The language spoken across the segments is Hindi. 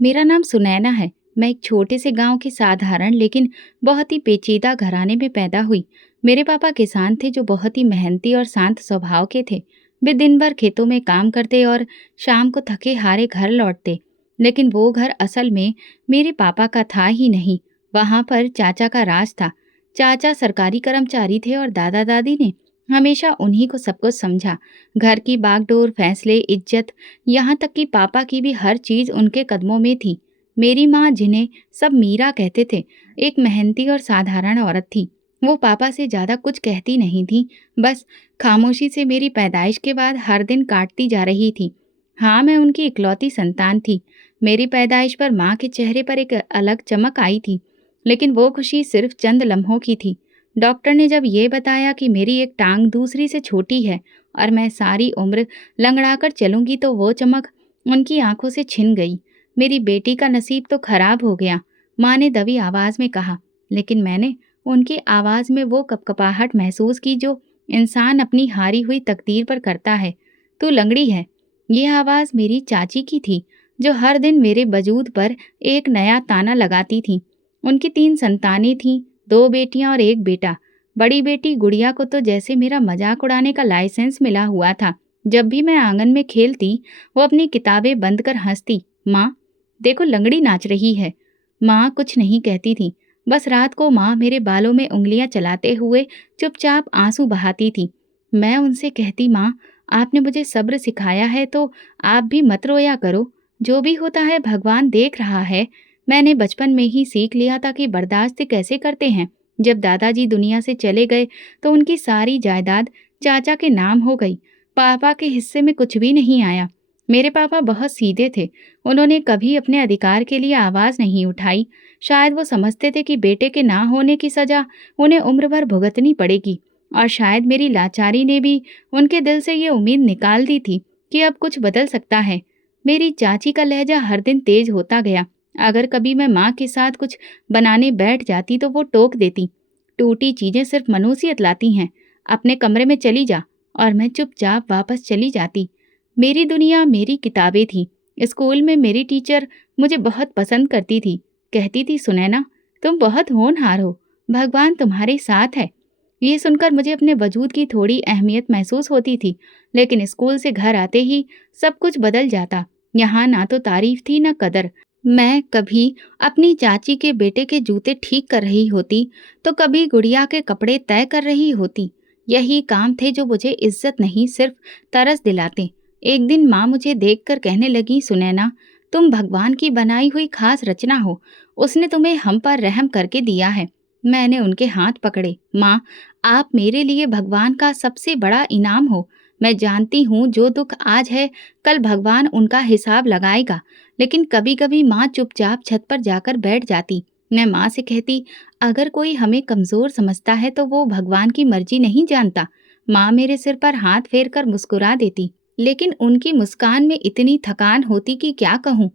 मेरा नाम सुनैना है। मैं एक छोटे से गांव के साधारण लेकिन बहुत ही पेचीदा घराने में पैदा हुई। मेरे पापा किसान थे जो बहुत ही मेहनती और शांत स्वभाव के थे। वे दिन भर खेतों में काम करते और शाम को थके हारे घर लौटते। लेकिन वो घर असल में मेरे पापा का था ही नहीं। वहां पर चाचा का राज था। चाचा सरकारी कर्मचारी थे और दादा दादी ने हमेशा उन्हीं को सब कुछ समझा। घर की बागडोर, फैसले, इज्जत, यहाँ तक कि पापा की भी हर चीज उनके कदमों में थी। मेरी माँ, जिन्हें सब मीरा कहते थे, एक मेहनती और साधारण औरत थी। वो पापा से ज्यादा कुछ कहती नहीं थी, बस खामोशी से मेरी पैदाइश के बाद हर दिन काटती जा रही थी। हाँ, मैं उनकी इकलौती संतान थी। मेरी पैदाइश पर माँ के चेहरे पर एक अलग चमक आई थी, लेकिन वो खुशी सिर्फ चंद लम्हों की थी। डॉक्टर ने जब ये बताया कि मेरी एक टांग दूसरी से छोटी है और मैं सारी उम्र लंगड़ाकर चलूंगी, तो वो चमक उनकी आंखों से छिन गई। मेरी बेटी का नसीब तो खराब हो गया, माँ ने दबी आवाज में कहा। लेकिन मैंने उनकी आवाज में वो कपकपाहट महसूस की जो इंसान अपनी हारी हुई तकदीर पर करता है। तू लंगड़ी है। ये आवाज मेरी चाची की थी, जो हर दिन मेरे वजूद पर एक नया ताना लगाती थी। उनकी 3 संतानें थीं, 2 बेटियां और 1 बेटा। बड़ी बेटी गुड़िया को तो जैसे मेरा मजाक उड़ाने का लाइसेंस मिला हुआ था। जब भी मैं आंगन में खेलती, वो अपनी किताबें बंद कर हंसती। माँ, देखो लंगड़ी नाच रही है। माँ कुछ नहीं कहती थी। बस रात को माँ मेरे बालों में उंगलियां चलाते हुए चुपचाप आंसू बहाती थी। मैं उनसे कहती, माँ, आपने मुझे सब्र सिखाया है तो आप भी मत रोया करो। जो भी होता है भगवान देख रहा है। मैंने बचपन में ही सीख लिया था कि बर्दाश्त कैसे करते हैं। जब दादाजी दुनिया से चले गए तो उनकी सारी जायदाद चाचा के नाम हो गई। पापा के हिस्से में कुछ भी नहीं आया। मेरे पापा बहुत सीधे थे। उन्होंने कभी अपने अधिकार के लिए आवाज नहीं उठाई। शायद वो समझते थे कि बेटे के ना होने की सजा उन्हें उम्र भर भुगतनी पड़ेगी। और शायद मेरी लाचारी ने भी उनके दिल से ये उम्मीद निकाल दी थी कि अब कुछ बदल सकता है। मेरी चाची का लहजा हर दिन तेज होता गया। अगर कभी मैं माँ के साथ कुछ बनाने बैठ जाती तो वो टोक देती, टूटी चीजें सिर्फ मनुष्यत लाती हैं, अपने कमरे में चली जा। और मैं चुपचाप वापस चली जाती। मेरी दुनिया मेरी किताबें थी। स्कूल में मेरी टीचर मुझे बहुत पसंद करती थी। कहती थी, सुनैना, तुम बहुत होनहार हो, भगवान तुम्हारे साथ है। ये सुनकर मुझे अपने वजूद की थोड़ी अहमियत महसूस होती थी। लेकिन स्कूल से घर आते ही सब कुछ बदल जाता। यहाँ ना तो तारीफ थी न कदर। मैं कभी अपनी चाची के बेटे के जूते ठीक कर रही होती, तो कभी गुड़िया के कपड़े तय कर रही होती। यही काम थे जो मुझे इज्जत नहीं, सिर्फ तरस दिलाते। एक दिन माँ मुझे देखकर कहने लगी, सुनैना, तुम भगवान की बनाई हुई खास रचना हो। उसने तुम्हें हम पर रहम करके दिया है। मैंने उनके हाथ पकड़े। माँ, आप मेरे लिए भगवान का सबसे बड़ा इनाम हो। मैं जानती हूँ जो दुख आज है, कल भगवान उनका हिसाब लगाएगा। लेकिन कभी कभी माँ चुपचाप छत पर जाकर बैठ जाती। मैं माँ से कहती, अगर कोई हमें कमजोर समझता है तो वो भगवान की मर्जी नहीं जानता। माँ मेरे सिर पर हाथ फेर कर मुस्कुरा देती, लेकिन उनकी मुस्कान में इतनी थकान होती कि क्या कहूँ।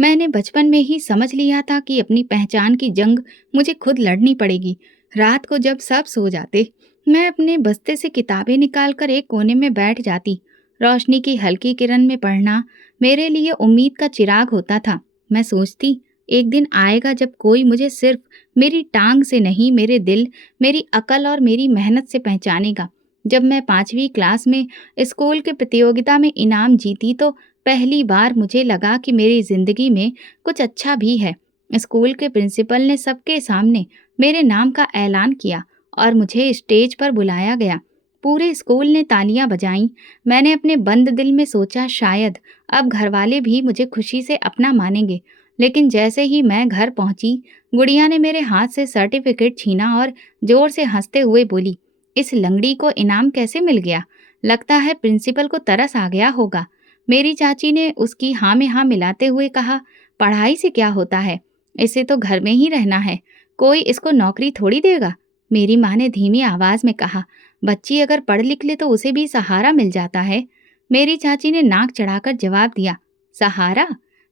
मैंने बचपन में ही समझ लिया था कि अपनी पहचान की जंग मुझे खुद लड़नी पड़ेगी। रात को जब सब सो जाते, मैं अपने बस्ते से किताबें निकालकर एक कोने में बैठ जाती। रोशनी की हल्की किरण में पढ़ना मेरे लिए उम्मीद का चिराग होता था। मैं सोचती, एक दिन आएगा जब कोई मुझे सिर्फ मेरी टांग से नहीं, मेरे दिल, मेरी अकल और मेरी मेहनत से पहचानेगा। जब मैं 5वीं क्लास में स्कूल के प्रतियोगिता में इनाम जीती तो पहली बार मुझे लगा कि मेरी जिंदगी में कुछ अच्छा भी है। स्कूल के प्रिंसिपल ने सबके सामने मेरे नाम का ऐलान किया और मुझे स्टेज पर बुलाया गया। पूरे स्कूल ने तालियां बजाईं। मैंने अपने बंद दिल में सोचा, शायद अब घरवाले भी मुझे खुशी से अपना मानेंगे। लेकिन जैसे ही मैं घर पहुंची, गुड़िया ने मेरे हाथ से सर्टिफिकेट छीना और जोर से हंसते हुए बोली, इस लंगड़ी को इनाम कैसे मिल गया? लगता है प्रिंसिपल को तरस आ गया होगा। मेरी चाची ने उसकी हाँ में हाँ मिलाते हुए कहा, पढ़ाई से क्या होता है, इसे तो घर में ही रहना है, कोई इसको नौकरी थोड़ी देगा। मेरी माँ ने धीमी आवाज में कहा, बच्ची अगर पढ़ लिख ले तो उसे भी सहारा मिल जाता है। मेरी चाची ने नाक चढ़ाकर जवाब दिया, सहारा?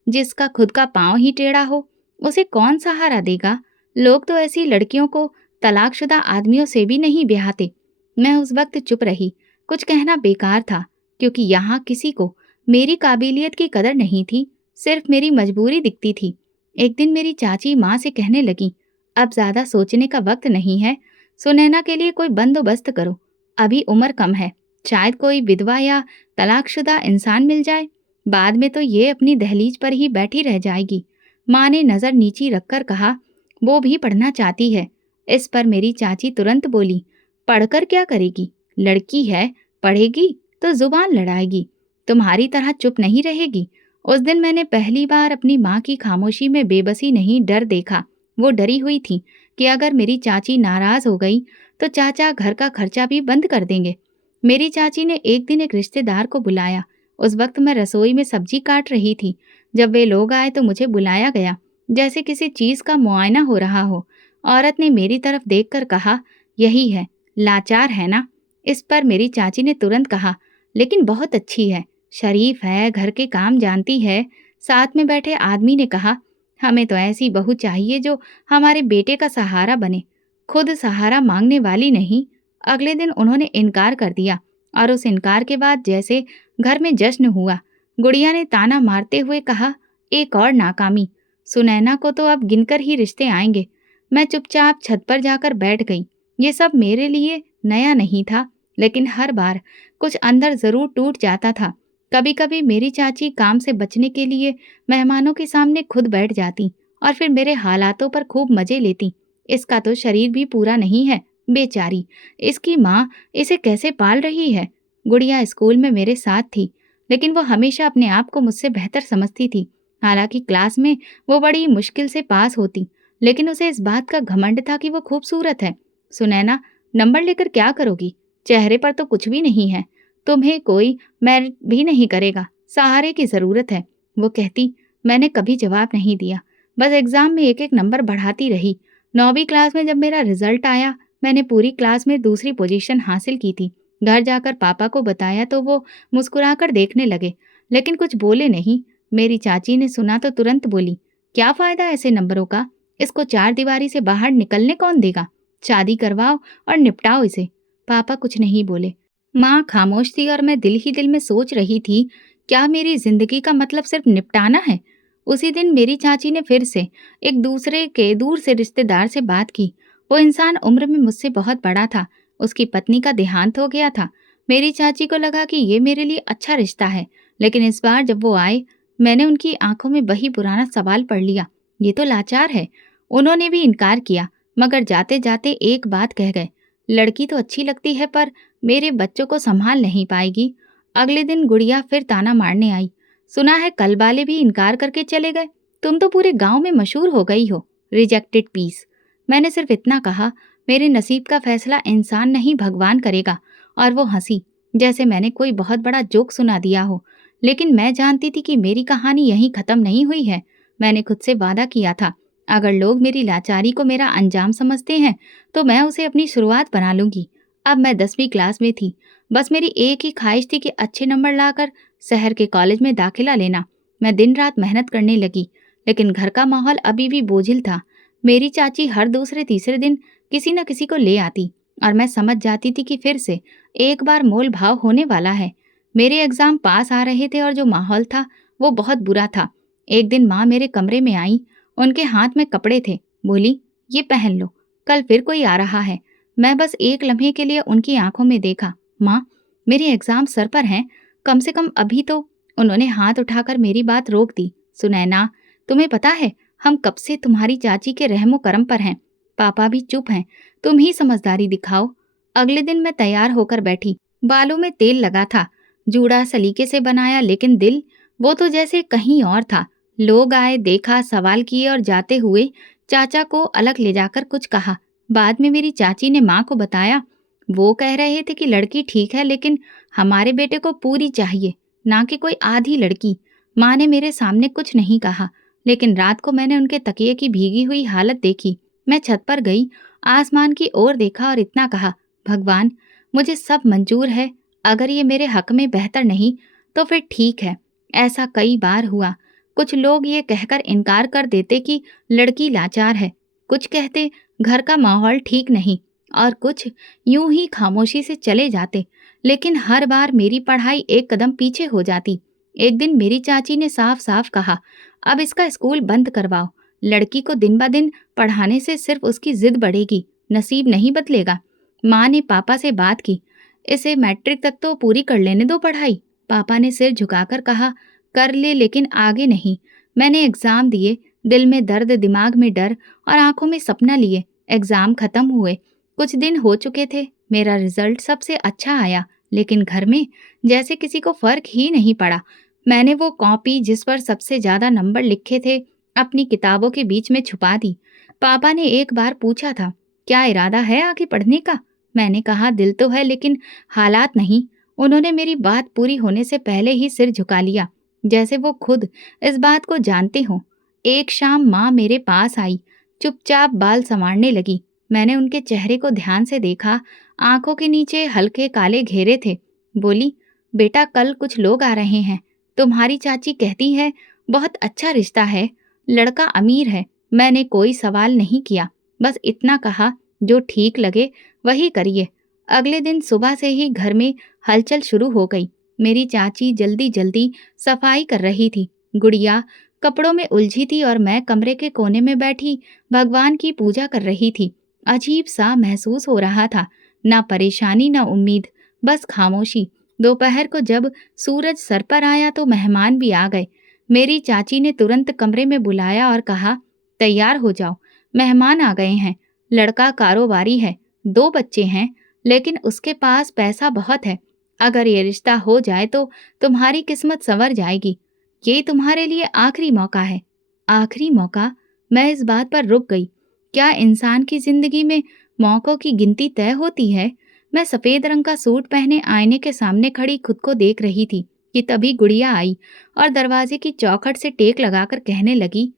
जिसका खुद का पांव ही टेढ़ा हो, उसे कौन सहारा देगा? लोग तो ऐसी लड़कियों को तलाकशुदा आदमियों से भी नहीं ब्याहते। मैं उस वक्त चुप रही। कुछ कहना बेकार था, क्योंकि यहाँ किसी को मेरी काबिलियत की कदर नहीं थी। सिर्फ मेरी मजबूरी दिखती थी। एक दिन मेरी चाची माँ से कहने लगी, अब ज्यादा सोचने का वक्त नहीं है, सुनैना के लिए कोई बंदोबस्त करो। अभी उम्र कम है, शायद कोई विधवा या तलाकशुदा इंसान मिल जाए। बाद में तो ये अपनी दहलीज पर ही बैठी रह जाएगी। माँ ने नजर नीची रखकर कहा, वो भी पढ़ना चाहती है। इस पर मेरी चाची तुरंत बोली, पढ़कर क्या करेगी? लड़की है, पढ़ेगी तो जुबान लड़ाएगी, तुम्हारी तरह चुप नहीं रहेगी। उस दिन मैंने पहली बार अपनी माँ की खामोशी में बेबसी नहीं, डर देखा। वो डरी हुई थी कि अगर मेरी चाची नाराज हो गई तो चाचा घर का खर्चा भी बंद कर देंगे। मेरी चाची ने एक दिन एक रिश्तेदार को बुलाया। उस वक्त मैं रसोई में सब्जी काट रही थी। जब वे लोग आए तो मुझे बुलाया गया, जैसे किसी चीज का मुआयना हो रहा हो। औरत ने मेरी तरफ देखकर कहा, यही है, लाचार है ना? इस पर मेरी चाची ने तुरंत कहा, लेकिन बहुत अच्छी है, शरीफ है, घर के काम जानती है। साथ में बैठे आदमी ने कहा, हमें तो ऐसी बहू चाहिए जो हमारे बेटे का सहारा बने, खुद सहारा मांगने वाली नहीं। अगले दिन उन्होंने इनकार कर दिया और उस इनकार के बाद जैसे घर में जश्न हुआ। गुड़िया ने ताना मारते हुए कहा, एक और नाकामी, सुनैना को तो अब गिनकर ही रिश्ते आएंगे। मैं चुपचाप छत पर जाकर बैठ गई। ये सब मेरे लिए नया नहीं था, लेकिन हर बार कुछ अंदर जरूर टूट जाता था। कभी कभी मेरी चाची काम से बचने के लिए मेहमानों के सामने खुद बैठ जाती और फिर मेरे हालातों पर खूब मजे लेती। इसका तो शरीर भी पूरा नहीं है, बेचारी, इसकी माँ इसे कैसे पाल रही है। गुड़िया स्कूल में मेरे साथ थी, लेकिन वो हमेशा अपने आप को मुझसे बेहतर समझती थी। हालांकि क्लास में वो बड़ी मुश्किल से पास होती, लेकिन उसे इस बात का घमंड था कि वो खूबसूरत है। सुनैना, नंबर लेकर क्या करोगी? चेहरे पर तो कुछ भी नहीं है, तुम्हें कोई मैरिट भी नहीं करेगा, सहारे की जरूरत है। वो कहती। मैंने कभी जवाब नहीं दिया, बस एग्जाम में एक एक नंबर बढ़ाती रही। 9वीं क्लास में जब मेरा रिजल्ट आया, मैंने पूरी क्लास में दूसरी पोजीशन हासिल की थी। घर जाकर पापा को बताया तो वो मुस्कुराकर देखने लगे, लेकिन कुछ बोले नहीं। मेरी चाची ने सुना तो तुरंत बोली, क्या फायदा ऐसे नंबरों का? इसको चार दीवारी से बाहर निकलने कौन देगा? शादी करवाओ और निपटाओ इसे। पापा कुछ नहीं बोले। माँ खामोश थी और मैं दिल ही दिल में सोच रही थी, क्या मेरी जिंदगी का मतलब सिर्फ निपटाना है? उसी दिन मेरी चाची ने फिर से एक दूसरे के दूर से रिश्तेदार से बात की। वो इंसान उम्र में मुझसे बहुत बड़ा था, उसकी पत्नी का देहांत हो गया था। मेरी चाची को लगा कि ये मेरे लिए अच्छा रिश्ता है, लेकिन इस बार जब वो आए, मैंने उनकी आंखों में वही पुराना सवाल पढ़ लिया, ये तो लाचार है। उन्होंने भी इनकार किया, मगर जाते जाते एक बात कह गए, लड़की तो अच्छी लगती है पर मेरे बच्चों को संभाल नहीं पाएगी। अगले दिन गुड़िया फिर ताना मारने आई, सुना है कल वाले भी इनकार करके चले गए, तुम तो पूरे गांव में मशहूर हो गई हो, रिजेक्टेड पीस। मैंने सिर्फ इतना कहा, मेरे नसीब का फैसला इंसान नहीं भगवान करेगा। और वो हंसी, जैसे मैंने कोई बहुत बड़ा जोक सुना दिया हो। लेकिन मैं जानती थी कि मेरी कहानी यहीं खत्म नहीं हुई है। मैंने खुद से वादा किया था, अगर लोग मेरी लाचारी को मेरा अंजाम समझते हैं तो मैं उसे अपनी शुरुआत बना लूंगी। अब मैं 10वीं क्लास में थी, बस मेरी एक ही ख्वाहिश थी कि अच्छे नंबर लाकर शहर के कॉलेज में दाखिला लेना। मैं दिन रात मेहनत करने लगी, लेकिन घर का माहौल अभी भी बोझिल था। मेरी चाची हर दूसरे तीसरे दिन किसी न किसी को ले आती और मैं समझ जाती थी कि फिर से एक बार मोल भाव होने वाला है। मेरे एग्जाम पास आ रहे थे और जो माहौल था वो बहुत बुरा था। एक दिन माँ मेरे कमरे में आई, उनके हाथ में कपड़े थे। बोली, ये पहन लो, कल फिर कोई आ रहा है। मैं बस एक लम्हे के लिए उनकी आंखों में देखा। माँ, मेरे एग्जाम सर पर हैं, कम से कम अभी तो। उन्होंने हाथ उठाकर मेरी बात रोक दी। सुनैना, तुम्हें पता है हम कब से तुम्हारी चाची के रहमो करम पर हैं। पापा भी चुप हैं, तुम ही समझदारी दिखाओ। अगले दिन मैं तैयार होकर बैठी, बालों में तेल लगा था, जूड़ा सलीके से बनाया, लेकिन दिल वो तो जैसे कहीं और था। लोग आए, देखा, सवाल किए और जाते हुए चाचा को अलग ले जाकर कुछ कहा। बाद में मेरी चाची ने माँ को बताया, वो कह रहे थे कि लड़की ठीक है, लेकिन हमारे बेटे को पूरी चाहिए, ना कि कोई आधी लड़की। माँ ने मेरे सामने कुछ नहीं कहा, लेकिन रात को मैंने उनके तकिए की भीगी हुई हालत देखी। मैं छत पर गई, आसमान की ओर देखा और इतना कहा, भगवान, मुझे सब मंजूर है, अगर ये मेरे हक में बेहतर नहीं तो फिर ठीक है। ऐसा कई बार हुआ। कुछ लोग ये कहकर इनकार कर देते कि लड़की लाचार है, कुछ कहते घर का माहौल ठीक नहीं, और कुछ यूं ही खामोशी से चले जाते। लेकिन हर बार मेरी पढ़ाई एक कदम पीछे हो जाती। एक दिन मेरी चाची ने साफ साफ कहा, अब इसका स्कूल बंद करवाओ। लड़की को दिन ब दिन पढ़ाने से सिर्फ उसकी जिद बढ़ेगी, नसीब नहीं बदलेगा। माँ ने पापा से बात की, इसे मैट्रिक तक तो पूरी कर लेने दो पढ़ाई। पापा ने सिर झुकाकर कहा, कर ले लेकिन आगे नहीं। मैंने एग्जाम दिए, दिल में दर्द, दिमाग में डर और आंखों में सपना लिए। एग्जाम खत्म हुए, कुछ दिन हो चुके थे, मेरा रिजल्ट सबसे अच्छा आया, लेकिन घर में जैसे किसी को फर्क ही नहीं पड़ा। मैंने वो कॉपी जिस पर सबसे ज्यादा नंबर लिखे थे अपनी किताबों के बीच में छुपा दी। पापा ने एक बार पूछा था, क्या इरादा है आगे पढ़ने का? मैंने कहा, दिल तो है लेकिन हालात नहीं। उन्होंने मेरी बात पूरी होने से पहले ही सिर झुका लिया, जैसे वो खुद इस बात को जानते हों। एक शाम माँ मेरे पास आई, चुपचाप बाल संवारने लगी। मैंने उनके चेहरे को ध्यान से देखा, आंखों के नीचे हल्के काले घेरे थे। बोली, बेटा कल कुछ लोग आ रहे हैं, तुम्हारी चाची कहती है बहुत अच्छा रिश्ता है, लड़का अमीर है। मैंने कोई सवाल नहीं किया, बस इतना कहा, जो ठीक लगे वही करिए। अगले दिन सुबह से ही घर में हलचल शुरू हो गई। मेरी चाची जल्दी जल्दी सफाई कर रही थी, गुड़िया कपड़ों में उलझी थी और मैं कमरे के कोने में बैठी भगवान की पूजा कर रही थी। अजीब सा महसूस हो रहा था, ना परेशानी ना उम्मीद, बस खामोशी। दोपहर को जब सूरज सर पर आया तो मेहमान भी आ गए। मेरी चाची ने तुरंत कमरे में बुलाया और कहा, तैयार हो जाओ, मेहमान आ गए हैं। लड़का कारोबारी है, 2 बच्चे हैं, लेकिन उसके पास पैसा बहुत है। अगर ये रिश्ता हो जाए तो तुम्हारी किस्मत संवर जाएगी। ये तुम्हारे लिए आखिरी मौका है। आखिरी मौका? मैं इस बात पर रुक गई। क्या इंसान की जिंदगी में मौकों की गिनती तय होती है? मैं सफेद रंग का सूट पहने आईने के सामने खड़ी खुद को देख रही थी कि तभी गुड़िया आई और दरवाजे की चौखट से टेक लगाकर कहने लगी,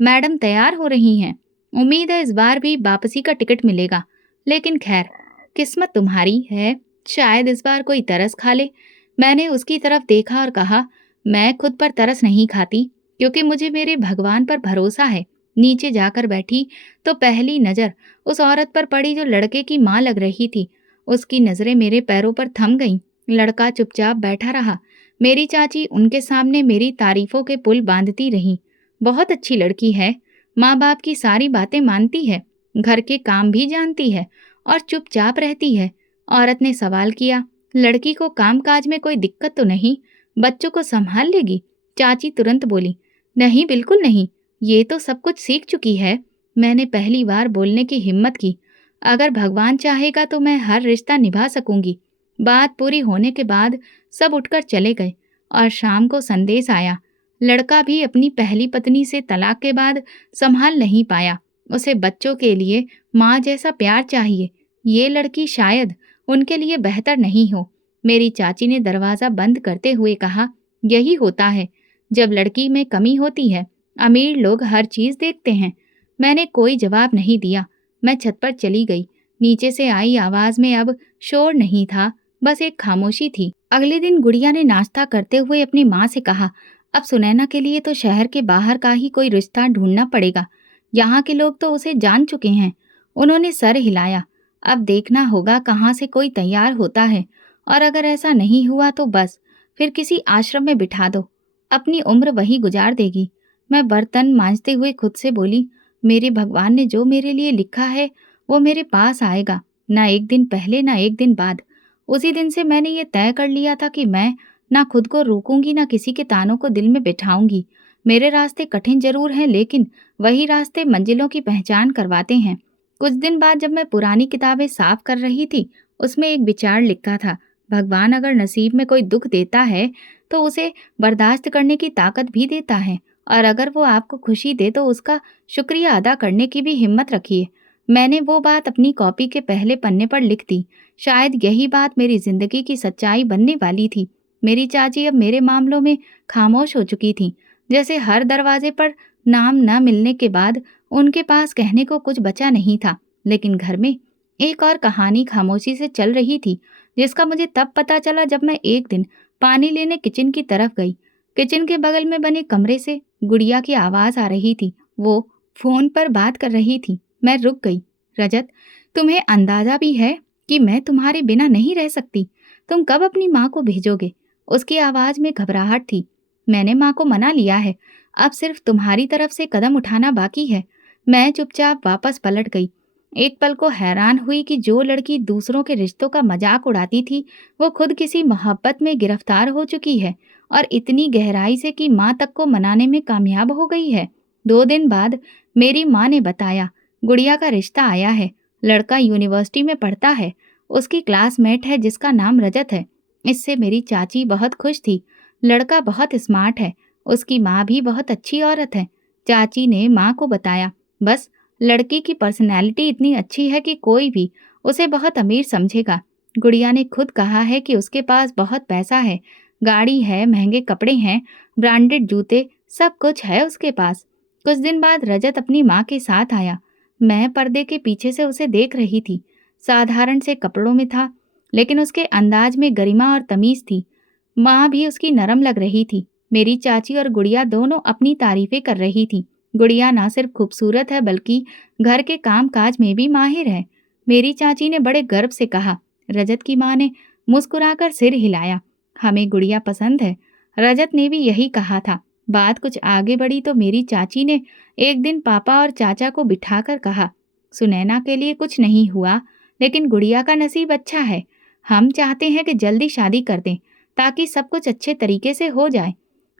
मैडम तैयार हो रही हैं। उम्मीद है इस बार भी वापसी का टिकट मिलेगा, लेकिन खैर, किस्मत तुम्हारी है, शायद इस बार कोई तरस खा ले। मैंने उसकी तरफ देखा और कहा, मैं खुद पर तरस नहीं खाती, क्योंकि मुझे मेरे भगवान पर भरोसा है। नीचे जाकर बैठी तो पहली नजर उस औरत पर पड़ी जो लड़के की माँ लग रही थी। उसकी नजरें मेरे पैरों पर थम गईं। लड़का चुपचाप बैठा रहा। मेरी चाची उनके सामने मेरी तारीफों के पुल बांधती रही। बहुत अच्छी लड़की है, माँ बाप की सारी बातें मानती है, घर के काम भी जानती है और चुपचाप रहती है। औरत ने सवाल किया, लड़की को कामकाज में कोई दिक्कत तो नहीं? बच्चों को संभाल लेगी? चाची तुरंत बोली, नहीं बिल्कुल नहीं, ये तो सब कुछ सीख चुकी है। मैंने पहली बार बोलने की हिम्मत की, अगर भगवान चाहेगा तो मैं हर रिश्ता निभा सकूंगी। बात पूरी होने के बाद सब उठकर चले गए और शाम को संदेश आया। लड़का भी अपनी पहली पत्नी से तलाक के बाद संभाल नहीं पाया। उसे बच्चों के लिए माँ जैसा प्यार चाहिए। ये लड़की शायद उनके लिए बेहतर नहीं हो। मेरी चाची ने दरवाज़ा बंद करते हुए कहा, यही होता है जब लड़की में कमी होती है, अमीर लोग हर चीज़ देखते हैं। मैंने कोई जवाब नहीं दिया। मैं छत पर चली गई। नीचे से आई आवाज़ में अब शोर नहीं था, बस एक खामोशी थी। अगले दिन गुड़िया ने नाश्ता करते हुए अपनी माँ से कहा, अब सुनैना के लिए तो शहर के बाहर का ही कोई रिश्ता ढूंढना पड़ेगा। यहाँ के लोग तो उसे जान चुके हैं। उन्होंने सर हिलाया। अब देखना होगा कहाँ से कोई तैयार होता है, और अगर ऐसा नहीं हुआ तो बस फिर किसी आश्रम में बिठा दो, अपनी उम्र वही गुजार देगी। मैं बर्तन मांजते हुए खुद से बोली, मेरे भगवान ने जो मेरे लिए लिखा है वो मेरे पास आएगा, ना एक दिन पहले ना एक दिन बाद। उसी दिन से मैंने ये तय कर लिया था कि मैं ना खुद को रोकूंगी ना किसी के तानों को दिल में बिठाऊंगी। मेरे रास्ते कठिन जरूर हैं, लेकिन वही रास्ते मंजिलों की पहचान करवाते हैं। कुछ दिन बाद जब मैं पुरानी किताबें साफ कर रही थी, उसमें एक विचार लिखा था, भगवान अगर नसीब में कोई दुख देता है तो उसे बर्दाश्त करने की ताकत भी देता है, और अगर वो आपको खुशी दे तो उसका शुक्रिया अदा करने की भी हिम्मत रखिए। मैंने वो बात अपनी कॉपी के पहले पन्ने पर लिख दी। शायद यही बात मेरी जिंदगी की सच्चाई बनने वाली थी। मेरी चाची अब मेरे मामलों में खामोश हो चुकी थी, जैसे हर दरवाजे पर नाम न मिलने के बाद उनके पास कहने को कुछ बचा नहीं था। लेकिन घर में एक और कहानी खामोशी से चल रही थी, जिसका मुझे तब पता चला जब मैं एक दिन पानी लेने किचन की तरफ गई। किचन के बगल में बने कमरे से गुड़िया की आवाज़ आ रही थी। वो फोन पर बात कर रही थी। मैं रुक गई। रजत, तुम्हें अंदाजा भी है कि मैं तुम्हारे बिना नहीं रह सकती? तुम कब अपनी माँ को भेजोगे? उसकी आवाज़ में घबराहट थी। मैंने माँ को मना लिया है। अब सिर्फ तुम्हारी तरफ से कदम उठाना बाकी है। मैं चुपचाप वापस पलट गई। एक पल को हैरान हुई कि जो लड़की दूसरों के रिश्तों का मजाक उड़ाती थी, वो खुद किसी मोहब्बत में गिरफ्तार हो चुकी है, और इतनी गहराई से कि माँ तक को मनाने में कामयाब हो गई है। 2 दिन बाद मेरी माँ ने बताया, गुड़िया का रिश्ता आया है। लड़का यूनिवर्सिटी में पढ़ता है। उसकी क्लासमेट है जिसका नाम रजत है। इससे मेरी चाची बहुत खुश थी। लड़का बहुत स्मार्ट है। उसकी माँ भी बहुत अच्छी औरत है। चाची ने माँ को बताया, बस लड़की की पर्सनैलिटी इतनी अच्छी है कि कोई भी उसे बहुत अमीर समझेगा। गुड़िया ने खुद कहा है कि उसके पास बहुत पैसा है, गाड़ी है, महंगे कपड़े हैं, ब्रांडेड जूते, सब कुछ है उसके पास। कुछ दिन बाद रजत अपनी माँ के साथ आया। मैं पर्दे के पीछे से उसे देख रही थी। साधारण से कपड़ों में था, लेकिन उसके अंदाज में गरिमा और तमीज थी। माँ भी उसकी नरम लग रही थी। मेरी चाची और गुड़िया दोनों अपनी तारीफें कर रही थी। गुड़िया ना सिर्फ खूबसूरत है बल्कि घर के काम काज में भी माहिर है। मेरी चाची ने बड़े गर्व से कहा। रजत की माँ ने मुस्कुराकर सिर हिलाया। हमें गुड़िया पसंद है। रजत ने भी यही कहा था। बात कुछ आगे बढ़ी तो मेरी चाची ने एक दिन पापा और चाचा को बिठाकर कहा, सुनैना के लिए कुछ नहीं हुआ, लेकिन गुड़िया का नसीब अच्छा है। हम चाहते हैं कि जल्दी शादी कर दें ताकि सब कुछ अच्छे तरीके से हो जाए।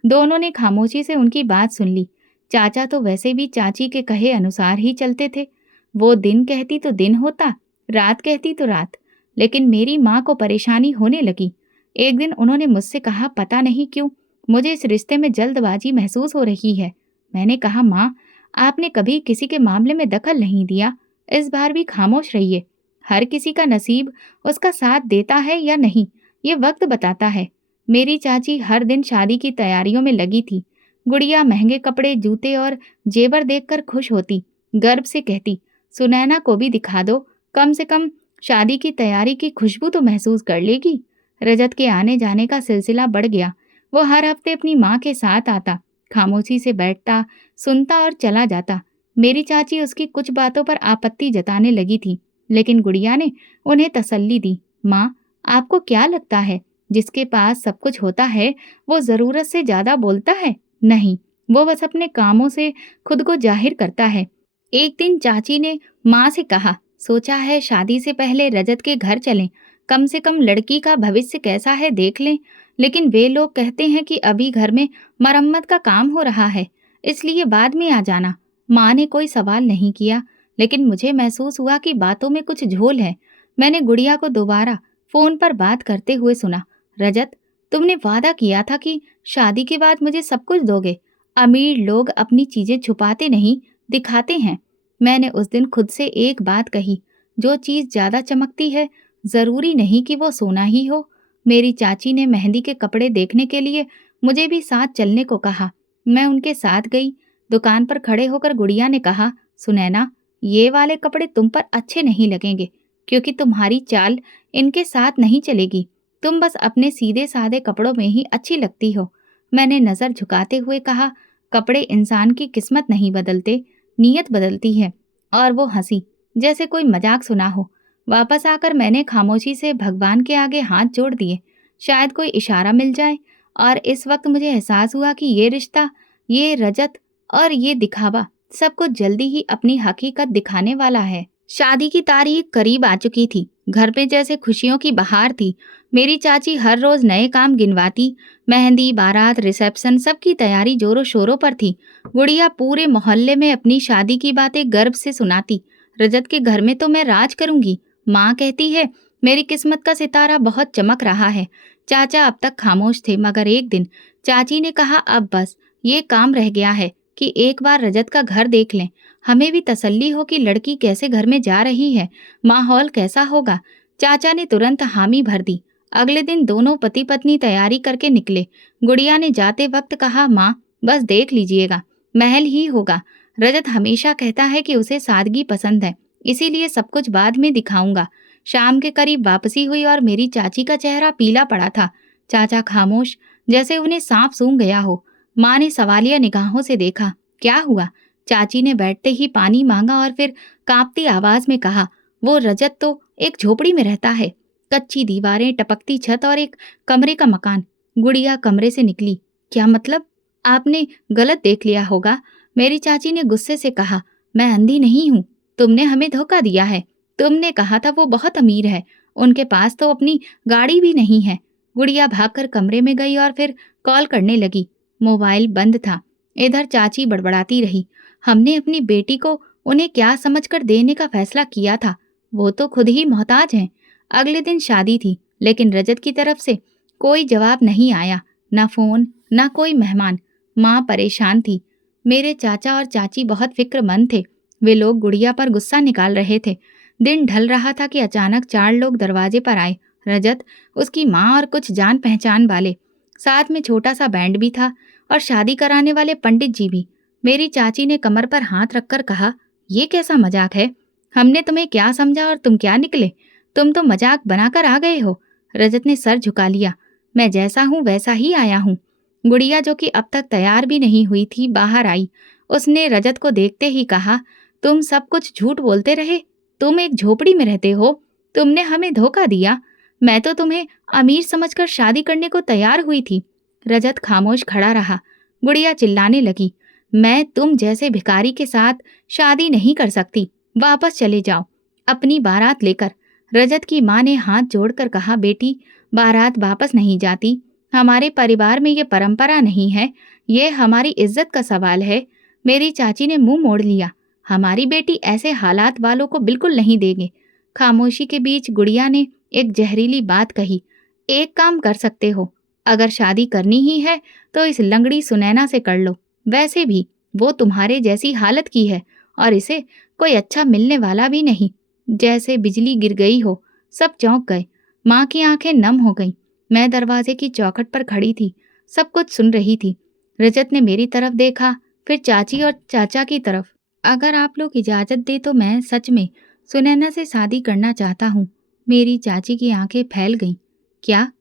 दोनों ने खामोशी से उनकी बात सुन ली। चाचा तो वैसे भी चाची के कहे अनुसार ही चलते थे। वो दिन कहती तो दिन होता, रात कहती तो रात। लेकिन मेरी माँ को परेशानी होने लगी। एक दिन उन्होंने मुझसे कहा, पता नहीं क्यों मुझे इस रिश्ते में जल्दबाजी महसूस हो रही है। मैंने कहा, माँ, आपने कभी किसी के मामले में दखल नहीं दिया, इस बार भी खामोश रहिए। हर किसी का नसीब उसका साथ देता है या नहीं, ये वक्त बताता है। मेरी चाची हर दिन शादी की तैयारियों में लगी थी। गुड़िया महंगे कपड़े, जूते और जेवर देखकर खुश होती, गर्व से कहती, सुनैना को भी दिखा दो, कम से कम शादी की तैयारी की खुशबू तो महसूस कर लेगी। रजत के आने जाने का सिलसिला बढ़ गया। वो हर हफ्ते अपनी माँ के साथ आता, खामोशी से बैठता, सुनता और चला जाता। मेरी चाची उसकी कुछ बातों पर आपत्ति जताने लगी थी, लेकिन गुड़िया ने उन्हें तसल्ली दी। माँ, आपको क्या लगता है जिसके पास सब कुछ होता है वो जरूरत से ज्यादा बोलता है? नहीं, वो बस अपने कामों से खुद को जाहिर करता है। एक दिन चाची ने माँ से कहा, सोचा है शादी से पहले रजत के घर चलें, कम से कम लड़की का भविष्य कैसा है देख लें। लेकिन वे लोग कहते हैं कि अभी घर में मरम्मत का काम हो रहा है, इसलिए बाद में आ जाना। माँ ने कोई सवाल नहीं किया, लेकिन मुझे महसूस हुआ कि बातों में कुछ झोल है। मैंने गुड़िया को दोबारा फोन पर बात करते हुए सुना, रजत, तुमने वादा किया था कि शादी के बाद मुझे सब कुछ दोगे। अमीर लोग अपनी चीजें छुपाते नहीं, दिखाते हैं। मैंने उस दिन खुद से एक बात कही, जो चीज ज्यादा चमकती है जरूरी नहीं कि वो सोना ही हो। मेरी चाची ने मेहंदी के कपड़े देखने के लिए मुझे भी साथ चलने को कहा। मैं उनके साथ गई। दुकान पर खड़े होकर गुड़िया ने कहा, सुनैना, ये वाले कपड़े तुम पर अच्छे नहीं लगेंगे, क्योंकि तुम्हारी चाल इनके साथ नहीं चलेगी। तुम बस अपने सीधे साधे कपड़ों में ही अच्छी लगती हो। मैंने नजर झुकाते हुए कहा, कपड़े इंसान की किस्मत नहीं बदलते, नीयत बदलती है। और वो हंसी, जैसे कोई मजाक सुना हो। वापस आकर मैंने खामोशी से भगवान के आगे हाथ जोड़ दिए, शायद कोई इशारा मिल जाए। और इस वक्त मुझे एहसास हुआ कि ये रिश्ता, ये रजत और ये दिखावा सब कुछ जल्दी ही अपनी हकीकत दिखाने वाला है। शादी की तारीख करीब आ चुकी थी। घर में जैसे खुशियों की बहार थी। मेरी चाची हर रोज नए काम गिनवाती। मेहंदी, बारात, रिसेप्शन, सबकी तैयारी जोरों शोरों पर थी। गुड़िया पूरे मोहल्ले में अपनी शादी की बातें गर्व से सुनाती। रजत के घर में तो मैं राज करूंगी। माँ कहती है मेरी किस्मत का सितारा बहुत चमक रहा है। चाचा अब तक खामोश थे, मगर एक दिन चाची ने कहा, अब बस ये काम रह गया है कि एक बार रजत का घर देख लें। हमें भी तसल्ली हो कि लड़की कैसे घर में जा रही है, माहौल कैसा होगा। चाचा ने तुरंत हामी भर दी। अगले दिन दोनों पति पत्नी तैयारी करके निकले। गुड़िया ने जाते वक्त कहा, माँ, बस देख लीजिएगा, महल ही होगा। रजत हमेशा कहता है कि उसे सादगी पसंद है, इसीलिए सब कुछ बाद में दिखाऊंगा। शाम के करीब वापसी हुई और मेरी चाची का चेहरा पीला पड़ा था। चाचा खामोश, जैसे उन्हें सांप सूंघ गया हो। माँ ने सवालिया निगाहों से देखा। क्या हुआ? चाची ने बैठते ही पानी मांगा और फिर कांपती आवाज में कहा, वो रजत तो एक झोपड़ी में रहता है, कच्ची दीवारें, टपकती छत और एक कमरे का मकान। गुड़िया कमरे से निकली। क्या मतलब? आपने गलत देख लिया होगा। मेरी चाची ने गुस्से से कहा, मैं अंधी नहीं हूँ। तुमने हमें धोखा दिया है। तुमने कहा था वो बहुत अमीर है। उनके पास तो अपनी गाड़ी भी नहीं है। गुड़िया भागकर कमरे में गई और फिर कॉल करने लगी। मोबाइल बंद था। इधर चाची बड़बड़ाती रही। हमने अपनी बेटी को उन्हें क्या समझकर देने का फैसला किया था। वो तो खुद ही मोहताज हैं। अगले दिन शादी थी, लेकिन रजत की तरफ से कोई जवाब नहीं आया। न फोन, ना कोई मेहमान। माँ परेशान थी। मेरे चाचा और चाची बहुत फिक्रमंद थे। वे लोग गुड़िया पर गुस्सा निकाल रहे थे। दिन ढल रहा था कि अचानक 4 लोग दरवाजे पर आए। रजत, उसकी माँ और कुछ जान पहचान वाले। साथ में छोटा सा बैंड भी था और शादी कराने वाले पंडित जी भी। मेरी चाची ने कमर पर हाथ रखकर कहा, ये कैसा मजाक है? हमने तुम्हें क्या समझा और तुम क्या निकले? तुम तो मजाक बनाकर आ गए हो। रजत ने सर झुका लिया। मैं जैसा हूँ वैसा ही आया हूँ। गुड़िया, जो कि अब तक तैयार भी नहीं हुई थी, बाहर आई। उसने रजत को देखते ही कहा, तुम सब कुछ झूठ बोलते रहे। तुम एक झोपड़ी में रहते हो। तुमने हमें धोखा दिया। मैं तो तुम्हें अमीर समझकर शादी करने को तैयार हुई थी। रजत खामोश खड़ा रहा। गुड़िया चिल्लाने लगी, मैं तुम जैसे भिखारी के साथ शादी नहीं कर सकती। वापस चले जाओ अपनी बारात लेकर। रजत की माँ ने हाथ जोड़कर कहा, बेटी, बारात वापस नहीं जाती। हमारे परिवार में ये परंपरा नहीं है। ये हमारी इज्जत का सवाल है। मेरी चाची ने मुंह मोड़ लिया। हमारी बेटी ऐसे हालात वालों को बिल्कुल नहीं देंगे। खामोशी के बीच गुड़िया ने एक जहरीली बात कही, एक काम कर सकते हो। अगर शादी करनी ही है तो इस लंगड़ी सुनैना से कर लो। वैसे भी वो तुम्हारे जैसी हालत की है और इसे कोई अच्छा मिलने वाला भी नहीं। जैसे बिजली गिर गई हो। सब चौंक गए। माँ की आंखें नम हो गईं। मैं दरवाजे की चौखट पर खड़ी थी, सब कुछ सुन रही थी। रजत ने मेरी तरफ देखा, फिर चाची और चाचा की तरफ। अगर आप लोग इजाजत दे तो मैं सच में सुनैना से शादी करना चाहता हूँ। मेरी चाची की आंखें फैल गईं। क्या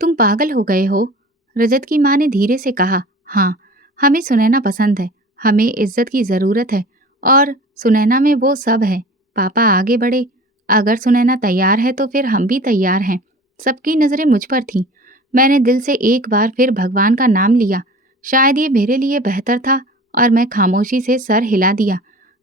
तुम पागल हो गए हो? रजत की माँ ने धीरे से कहा, हाँ, हमें सुनैना पसंद है। हमें इज्जत की जरूरत है और सुनैना में वो सब है। पापा आगे बढ़े। अगर सुनैना तैयार है तो फिर हम भी तैयार हैं। सबकी नजरें मुझ पर थीं। मैंने दिल से एक बार फिर भगवान का नाम लिया। शायद ये मेरे लिए बेहतर था और मैं खामोशी से सर हिला दिया।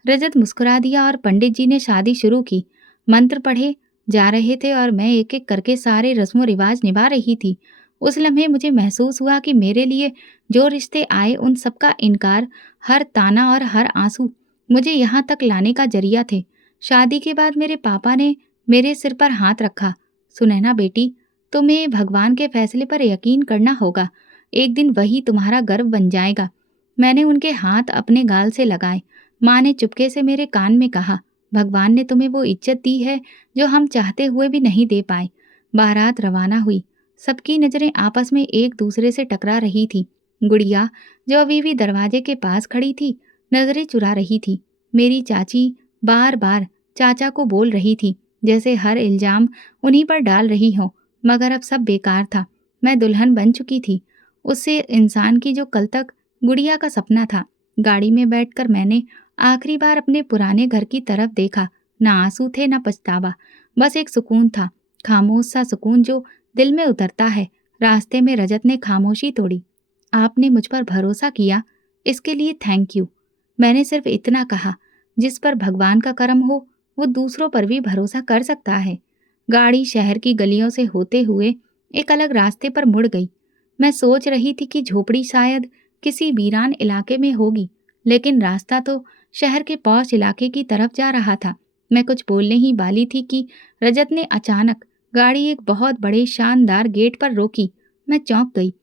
रजत मुस्कुरा दिया और पंडित जी ने शादी शुरू की। मंत्र पढ़े जा रहे थे और मैं एक एक करके सारे रस्मों रिवाज निभा रही थी। उस लम्हे मुझे महसूस हुआ कि मेरे लिए जो रिश्ते आए उन सबका इनकार, हर ताना और हर आंसू मुझे यहाँ तक लाने का जरिया थे। शादी के बाद मेरे पापा ने मेरे सिर पर हाथ रखा। सुनैना बेटी, तुम्हें भगवान के फैसले पर यकीन करना होगा। एक दिन वही तुम्हारा गर्व बन जाएगा। मैंने उनके हाथ अपने गाल से लगाए। माँ ने चुपके से मेरे कान में कहा, भगवान ने तुम्हें वो इज्जत दी है जो हम चाहते हुए भी नहीं दे पाए। बारात रवाना हुई। सबकी नजरें आपस में एक दूसरे से टकरा रही थी। गुड़िया, जो अभी भी दरवाजे के पास खड़ी थी, नजरें चुरा रही थी। मेरी चाची बार बार चाचा को बोल रही थी, जैसे हर इल्जाम उन्हीं पर डाल रही हो। मगर अब सब बेकार था। मैं दुल्हन बन चुकी थी, उससे इंसान की जो कल तक गुड़िया का सपना था। गाड़ी में बैठकर मैंने आखिरी बार अपने पुराने घर की तरफ देखा। ना आंसू थे, ना पछतावा, बस एक सुकून था। खामोश सा सुकून जो दिल में उतरता है। रास्ते में रजत ने खामोशी तोड़ी। आपने मुझ पर भरोसा किया, इसके लिए थैंक यू। मैंने सिर्फ इतना कहा, जिस पर भगवान का करम हो वो दूसरों पर भी भरोसा कर सकता है। गाड़ी शहर की गलियों से होते हुए एक अलग रास्ते पर मुड़ गई। मैं सोच रही थी कि झोपड़ी शायद किसी वीरान इलाके में होगी, लेकिन रास्ता तो शहर के पॉश इलाके की तरफ जा रहा था। मैं कुछ बोलने ही वाली थी कि रजत ने अचानक गाड़ी एक बहुत बड़े शानदार गेट पर रोकी। मैं चौंक गई।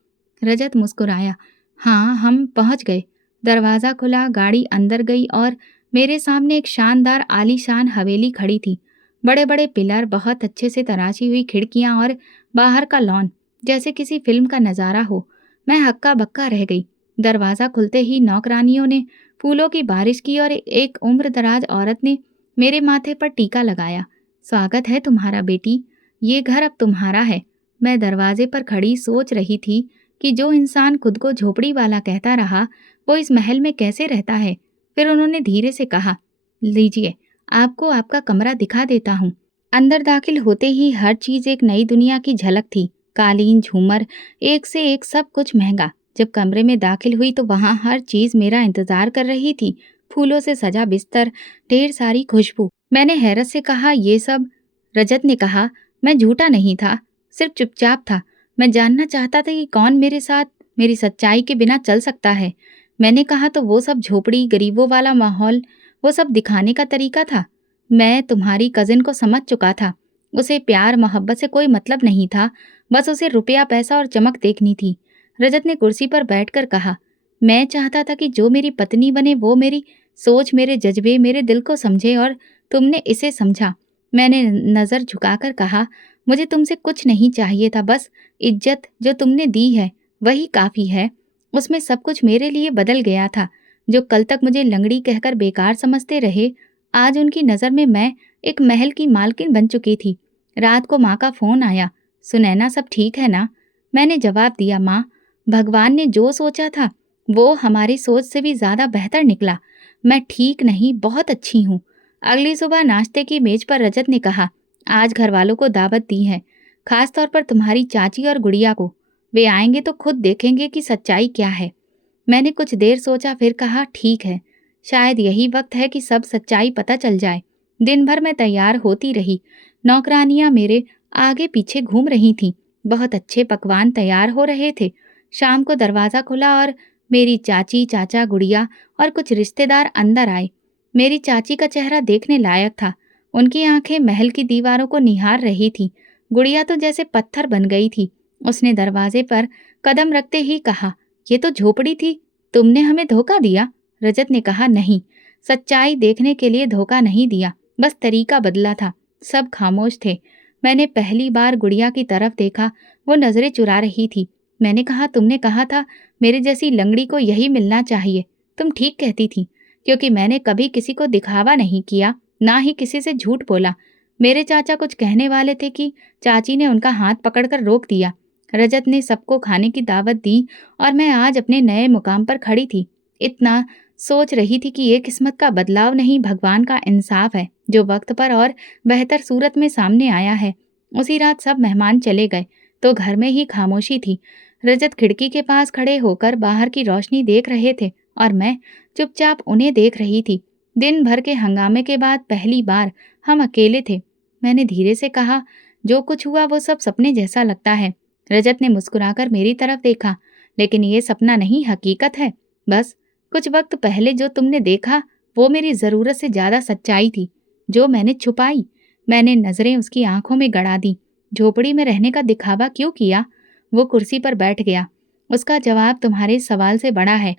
रजत मुस्कुराया, हाँ, हम पहुंच गए। दरवाज़ा खुला, गाड़ी अंदर गई और मेरे सामने एक शानदार आलीशान हवेली खड़ी थी। बड़े बड़े पिलर, बहुत अच्छे से तराशी हुई खिड़कियां और बाहर का लॉन जैसे किसी फिल्म का नज़ारा हो। मैं हक्का बक्का रह गई। दरवाज़ा खुलते ही नौकरानियों ने फूलों की बारिश की और एक उम्रदराज औरत ने मेरे माथे पर टीका लगाया। स्वागत है तुम्हारा बेटी, ये घर अब तुम्हारा है। मैं दरवाजे पर खड़ी सोच रही थी कि जो इंसान खुद को झोपड़ी वाला कहता रहा, वो इस महल में कैसे रहता है। फिर उन्होंने धीरे से कहा, लीजिए, आपको आपका कमरा दिखा देता हूँ। अंदर दाखिल होते ही हर चीज एक नई दुनिया की झलक थी। कालीन, झूमर, एक से एक सब कुछ महंगा, जब कमरे में दाखिल हुई तो वहाँ हर चीज़ मेरा इंतज़ार कर रही थी। फूलों से सजा बिस्तर, ढेर सारी खुशबू। मैंने हैरत से कहा, ये सब? रजत ने कहा, मैं झूठा नहीं था, सिर्फ चुपचाप था। मैं जानना चाहता था कि कौन मेरे साथ मेरी सच्चाई के बिना चल सकता है। मैंने कहा, तो वो सब झोपड़ी, गरीबों वाला माहौल, वो सब दिखाने का तरीका था। मैं तुम्हारी कजिन को समझ चुका था। उसे प्यार मोहब्बत से कोई मतलब नहीं था, बस उसे रुपया पैसा और चमक देखनी थी। रजत ने कुर्सी पर बैठकर कहा, मैं चाहता था कि जो मेरी पत्नी बने वो मेरी सोच, मेरे जज्बे, मेरे दिल को समझे, और तुमने इसे समझा। मैंने नज़र झुकाकर कहा, मुझे तुमसे कुछ नहीं चाहिए था, बस इज्जत जो तुमने दी है वही काफ़ी है। उसमें सब कुछ मेरे लिए बदल गया था। जो कल तक मुझे लंगड़ी कहकर बेकार समझते रहे, आज उनकी नज़र में मैं एक महल की मालकिन बन चुकी थी। रात को माँ का फ़ोन आया, सुनैना सब ठीक है ना? मैंने जवाब दिया, माँ, भगवान ने जो सोचा था वो हमारी सोच से भी ज़्यादा बेहतर निकला। मैं ठीक नहीं, बहुत अच्छी हूँ। अगली सुबह नाश्ते की मेज पर रजत ने कहा, आज घर वालों को दावत दी है, खास तौर पर तुम्हारी चाची और गुड़िया को। वे आएंगे तो खुद देखेंगे कि सच्चाई क्या है। मैंने कुछ देर सोचा, फिर कहा, ठीक है, शायद यही वक्त है कि सब सच्चाई पता चल जाए। दिन भर मैं तैयार होती रही। नौकरानियां मेरे आगे पीछे घूम रही थीं। बहुत अच्छे पकवान तैयार हो रहे थे। शाम को दरवाज़ा खुला और मेरी चाची, चाचा, गुड़िया और कुछ रिश्तेदार अंदर आए। मेरी चाची का चेहरा देखने लायक था। उनकी आंखें महल की दीवारों को निहार रही थीं। गुड़िया तो जैसे पत्थर बन गई थी। उसने दरवाजे पर कदम रखते ही कहा, ये तो झोपड़ी थी, तुमने हमें धोखा दिया। रजत ने कहा, नहीं, सच्चाई देखने के लिए धोखा नहीं दिया, बस तरीका बदला था। सब खामोश थे। मैंने पहली बार गुड़िया की तरफ देखा, वो नजरें चुरा रही थी। मैंने कहा, तुमने कहा था मेरे जैसी लंगड़ी को यही मिलना चाहिए। तुम ठीक कहती थी, क्योंकि मैंने कभी किसी को दिखावा नहीं किया, ना ही किसी से झूठ बोला। मेरे चाचा कुछ कहने वाले थे कि चाची ने उनका हाथ पकड़कर रोक दिया। रजत ने सबको खाने की दावत दी और मैं आज अपने नए मुकाम पर खड़ी थी। इतना सोच रही थी कि ये किस्मत का बदलाव नहीं, भगवान का इंसाफ है जो वक्त पर और बेहतर सूरत में सामने आया है। उसी रात सब मेहमान चले गए तो घर में ही खामोशी थी। रजत खिड़की के पास खड़े होकर बाहर की रोशनी देख रहे थे और मैं चुपचाप उन्हें देख रही थी। दिन भर के हंगामे के बाद पहली बार हम अकेले थे। मैंने धीरे से कहा, जो कुछ हुआ वो सब सपने जैसा लगता है। रजत ने मुस्कुराकर मेरी तरफ देखा, लेकिन ये सपना नहीं, हकीकत है। बस कुछ वक्त पहले जो तुमने देखा वो मेरी ज़रूरत से ज़्यादा सच्चाई थी, जो मैंने छुपाई। मैंने नज़रें उसकी आंखों में गड़ा दी। झोपड़ी में रहने का दिखावा क्यों किया? वो कुर्सी पर बैठ गया। उसका जवाब तुम्हारे सवाल से बड़ा है।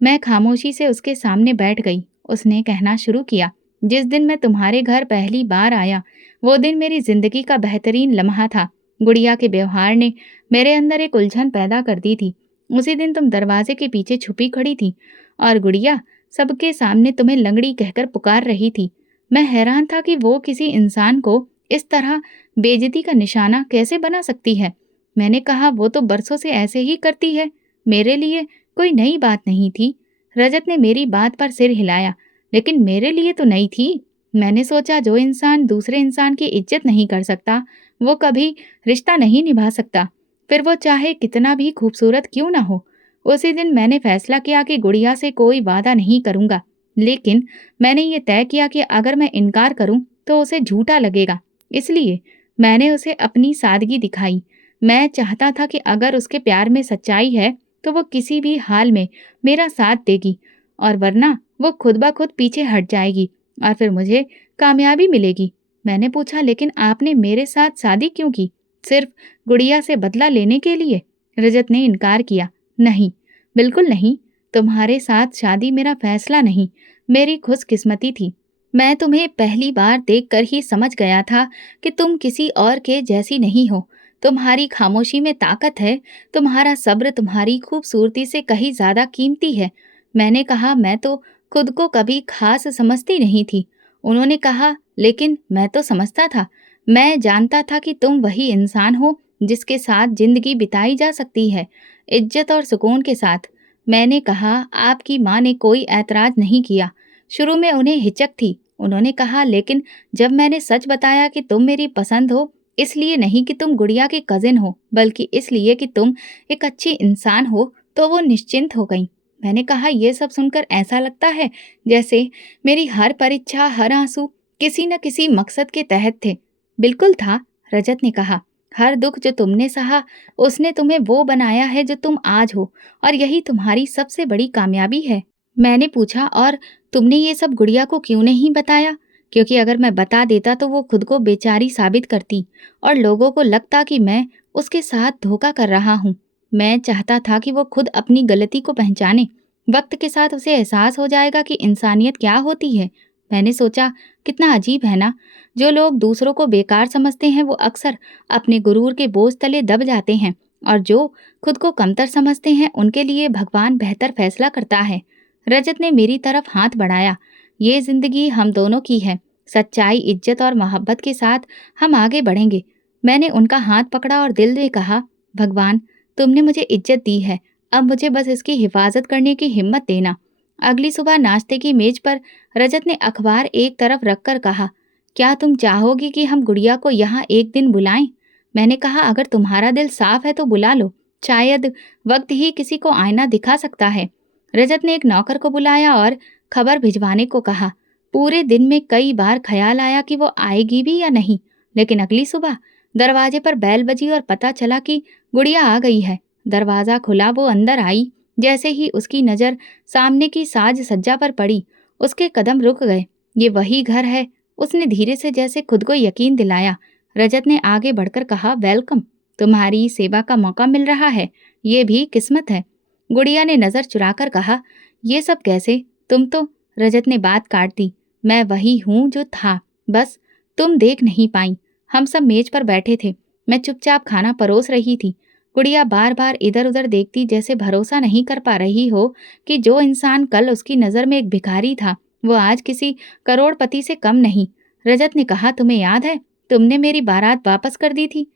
मैं खामोशी से उसके सामने बैठ गई। उसने कहना शुरू किया, जिस दिन मैं तुम्हारे घर पहली बार आया वो दिन मेरी जिंदगी का बेहतरीन लम्हा था। गुड़िया के व्यवहार ने मेरे अंदर एक उलझन पैदा कर दी थी। उसी दिन तुम दरवाजे के पीछे छुपी खड़ी थी और गुड़िया सबके सामने तुम्हें लंगड़ी कहकर पुकार रही थी। मैं हैरान था कि वो किसी इंसान को इस तरह बेइज्जती का निशाना कैसे बना सकती है। मैंने कहा, वो तो बरसों से ऐसे ही करती है, मेरे लिए कोई नई बात नहीं थी। रजत ने मेरी बात पर सिर हिलाया, लेकिन मेरे लिए तो नई थी। मैंने सोचा, जो इंसान दूसरे इंसान की इज्जत नहीं कर सकता वो कभी रिश्ता नहीं निभा सकता, फिर वो चाहे कितना भी खूबसूरत क्यों ना हो। उसी दिन मैंने फैसला किया कि गुड़िया से कोई वादा नहीं करूंगा, लेकिन मैंने ये तय किया कि अगर मैं इनकार करूं तो उसे झूठा लगेगा। इसलिए मैंने उसे अपनी सादगी दिखाई। मैं चाहता था कि अगर उसके प्यार में सच्चाई है तो वो किसी भी हाल में मेरा साथ देगी, और वरना वो खुद ब खुद पीछे हट जाएगी और फिर मुझे कामयाबी मिलेगी। मैंने पूछा, लेकिन आपने मेरे साथ शादी क्यों की? सिर्फ गुड़िया से बदला लेने के लिए? रजत ने इनकार किया, नहीं, बिल्कुल नहीं। तुम्हारे साथ शादी मेरा फैसला नहीं, मेरी खुशकिस्मती थी। मैं तुम्हें पहली बार देखकर ही समझ गया था कि तुम किसी और के जैसी नहीं हो। तुम्हारी खामोशी में ताकत है, तुम्हारा सब्र तुम्हारी खूबसूरती से कहीं ज्यादा कीमती है। मैंने कहा, मैं तो खुद को कभी खास समझती नहीं थी। उन्होंने कहा, लेकिन मैं तो समझता था। मैं जानता था कि तुम वही इंसान हो जिसके साथ जिंदगी बिताई जा सकती है, इज्जत और सुकून के साथ। मैंने कहा, आपकी माँ ने कोई ऐतराज नहीं किया। शुरू में उन्हें हिचक थी। उन्होंने कहा, लेकिन जब मैंने सच बताया कि तुम मेरी पसंद हो, इसलिए नहीं कि तुम गुड़िया की कजिन हो, बल्कि इसलिए कि तुम एक अच्छी इंसान हो, तो वो निश्चिंत हो गईं। मैंने कहा, ये सब सुनकर ऐसा लगता है जैसे मेरी हर परीक्षा, हर आंसू किसी न किसी मकसद के तहत थे। बिल्कुल था, रजत ने कहा। हर दुख जो तुमने सहा, उसने तुम्हें वो बनाया है जो तुम आज हो, और यही तुम्हारी सबसे बड़ी कामयाबी है। मैंने पूछा, और तुमने ये सब गुड़िया को क्यों नहीं बताया? क्योंकि अगर मैं बता देता तो वो खुद को बेचारी साबित करती और लोगों को लगता कि मैं उसके साथ धोखा कर रहा हूँ। मैं चाहता था कि वो खुद अपनी गलती को पहचाने। वक्त के साथ उसे एहसास हो जाएगा कि इंसानियत क्या होती है। मैंने सोचा, कितना अजीब है ना, जो लोग दूसरों को बेकार समझते हैं वो अक्सर अपने गुरूर के बोझ तले दब जाते हैं, और जो खुद को कमतर समझते हैं उनके लिए भगवान बेहतर फैसला करता है। रजत ने मेरी तरफ हाथ बढ़ाया। ये जिंदगी हम दोनों की है। सच्चाई, इज्जत और मोहब्बत के साथ हम आगे बढ़ेंगे। मैंने उनका हाथ पकड़ा और दिल में कहा, भगवान, तुमने मुझे इज्जत दी है, अब मुझे बस इसकी हिफाजत करने की हिम्मत देना। अगली सुबह नाश्ते की मेज पर रजत ने अखबार एक तरफ रखकर कहा, क्या तुम चाहोगी कि हम गुड़िया को यहाँ एक दिन बुलाएं? मैंने कहा, अगर तुम्हारा दिल साफ है तो बुला लो। शायद वक्त ही किसी को आईना दिखा सकता है। रजत ने एक नौकर को बुलाया और खबर भिजवाने को कहा। पूरे दिन में कई बार ख्याल आया कि वो आएगी भी या नहीं, लेकिन अगली सुबह दरवाजे पर बैल बजी और पता चला कि गुड़िया आ गई है। दरवाज़ा खुला, वो अंदर आई। जैसे ही उसकी नज़र सामने की साज सज्जा पर पड़ी, उसके कदम रुक गए। ये वही घर है, उसने धीरे से जैसे खुद को यकीन दिलाया। रजत ने आगे बढ़कर कहा, वेलकम, तुम्हारी सेवा का मौका मिल रहा है, ये भी किस्मत है। गुड़िया ने नज़र चुराकर कहा, ये सब कैसे? तुम तो। रजत ने बात काट दी, मैं वही हूँ जो था, बस तुम देख नहीं पाई। हम सब मेज पर बैठे थे, मैं चुपचाप खाना परोस रही थी। गुड़िया बार बार इधर उधर देखती, जैसे भरोसा नहीं कर पा रही हो कि जो इंसान कल उसकी नज़र में एक भिखारी था, वो आज किसी करोड़पति से कम नहीं। रजत ने कहा, तुम्हें याद है, तुमने मेरी बारात वापस कर दी थी।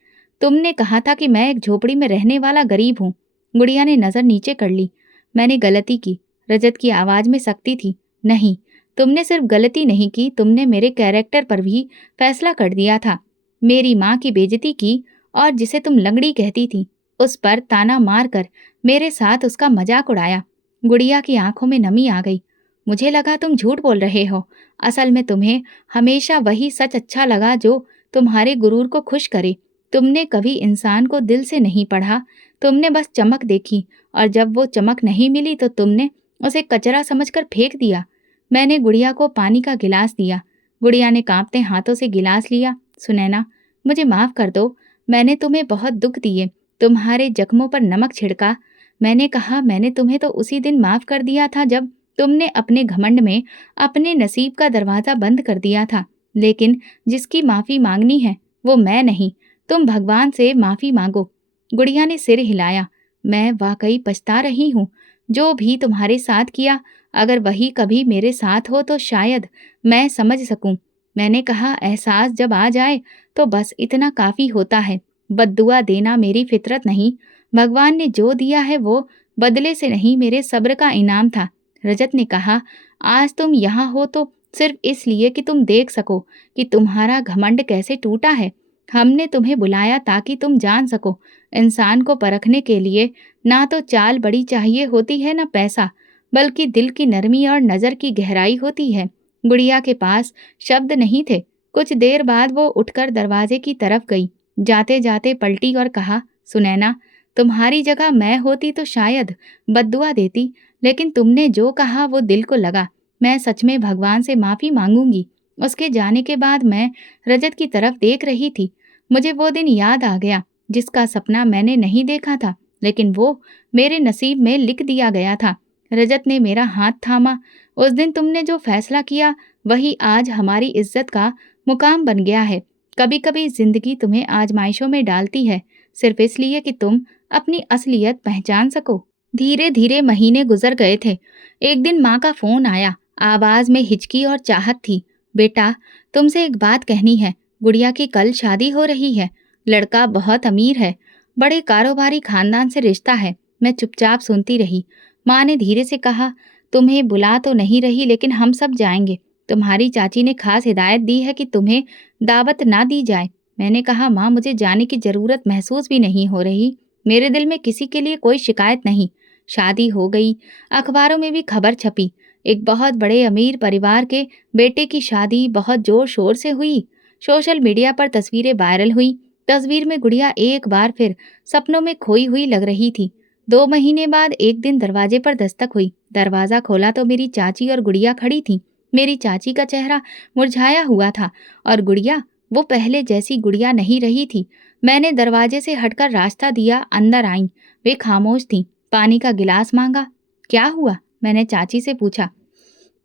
तुमने कहा था कि मैं एक झोपड़ी में रहने वाला गरीब हूँ। गुड़िया ने नज़र नीचे कर ली। मैंने गलती की। रजत की आवाज़ में सख्ती थी। नहीं, तुमने सिर्फ गलती नहीं की, तुमने मेरे कैरेक्टर पर भी फैसला कर दिया था। मेरी माँ की बेइज्जती की, और जिसे तुम लंगड़ी कहती थी, उस पर ताना मारकर मेरे साथ उसका मजाक उड़ाया। गुड़िया की आंखों में नमी आ गई। मुझे लगा तुम झूठ बोल रहे हो। असल में तुम्हें हमेशा वही सच अच्छा लगा जो तुम्हारे गुरूर को खुश करे। तुमने कभी इंसान को दिल से नहीं पढ़ा, तुमने बस चमक देखी, और जब वो चमक नहीं मिली तो तुमने उसे कचरा समझकर फेंक दिया। मैंने गुड़िया को पानी का गिलास दिया। गुड़िया ने कांपते हाथों से गिलास लिया। सुनैना, मुझे माफ़ कर दो, मैंने तुम्हें बहुत दुख दिए, तुम्हारे जख्मों पर नमक छिड़का। मैंने कहा, मैंने तुम्हें तो उसी दिन माफ़ कर दिया था जब तुमने अपने घमंड में अपने नसीब का दरवाज़ा बंद कर दिया था। लेकिन जिसकी माफ़ी मांगनी है वो मैं नहीं, तुम भगवान से माफ़ी मांगो। गुड़िया ने सिर हिलाया। मैं वाकई पछता रही हूँ। जो भी तुम्हारे साथ किया, अगर वही कभी मेरे साथ हो तो शायद मैं समझ सकूं। मैंने कहा, एहसास जब आ जाए तो बस इतना काफ़ी होता है। बद्दुआ देना मेरी फितरत नहीं। भगवान ने जो दिया है वो बदले से नहीं, मेरे सब्र का इनाम था। रजत ने कहा, आज तुम यहाँ हो तो सिर्फ इसलिए कि तुम देख सको कि तुम्हारा घमंड कैसे टूटा है। हमने तुम्हें बुलाया ताकि तुम जान सको, इंसान को परखने के लिए ना तो चाल बड़ी चाहिए होती है, ना पैसा, बल्कि दिल की नरमी और नज़र की गहराई होती है। गुड़िया के पास शब्द नहीं थे। कुछ देर बाद वो उठकर दरवाजे की तरफ गई। जाते जाते पलटी और कहा, सुनैना, तुम्हारी जगह मैं होती तो शायद बद्दुआ देती, लेकिन तुमने जो कहा वो दिल को लगा। मैं सच में भगवान से माफ़ी मांगूंगी। उसके जाने के बाद मैं रजत की तरफ देख रही थी। मुझे वो दिन याद आ गया जिसका सपना मैंने नहीं देखा था, लेकिन वो मेरे नसीब में लिख दिया गया था। रजत ने मेरा हाथ थामा। उस दिन तुमने जो फैसला किया वही आज हमारी इज्जत का मुकाम बन गया है। कभी कभी जिंदगी तुम्हें आजमाइशों में डालती है, सिर्फ इसलिए कि तुम अपनी असलियत पहचान सको। धीरे धीरे महीने गुजर गए थे। एक दिन माँ का फोन आया। आवाज में हिचकी और चाहत थी। बेटा, तुमसे एक बात कहनी है। गुड़िया की कल शादी हो रही है। लड़का बहुत अमीर है, बड़े कारोबारी खानदान से रिश्ता है। मैं चुपचाप सुनती रही। माँ ने धीरे से कहा, तुम्हें बुला तो नहीं रही, लेकिन हम सब जाएंगे। तुम्हारी चाची ने खास हिदायत दी है कि तुम्हें दावत ना दी जाए। मैंने कहा, माँ, मुझे जाने की जरूरत महसूस भी नहीं हो रही। मेरे दिल में किसी के लिए कोई शिकायत नहीं। शादी हो गई, अखबारों में भी खबर छपी। एक बहुत बड़े अमीर परिवार के बेटे की शादी बहुत जोर शोर से हुई। सोशल मीडिया पर तस्वीरें वायरल हुई। तस्वीर में गुड़िया एक बार फिर सपनों में खोई हुई लग रही थी। 2 महीने बाद एक दिन दरवाजे पर दस्तक हुई। दरवाजा खोला तो मेरी चाची और गुड़िया खड़ी थी। मेरी चाची का चेहरा मुरझाया हुआ था और गुड़िया, वो पहले जैसी गुड़िया नहीं रही थी। मैंने दरवाजे से हटकर रास्ता दिया, अंदर आईं। वे खामोश थीं। पानी का गिलास मांगा। क्या हुआ? मैंने चाची से पूछा।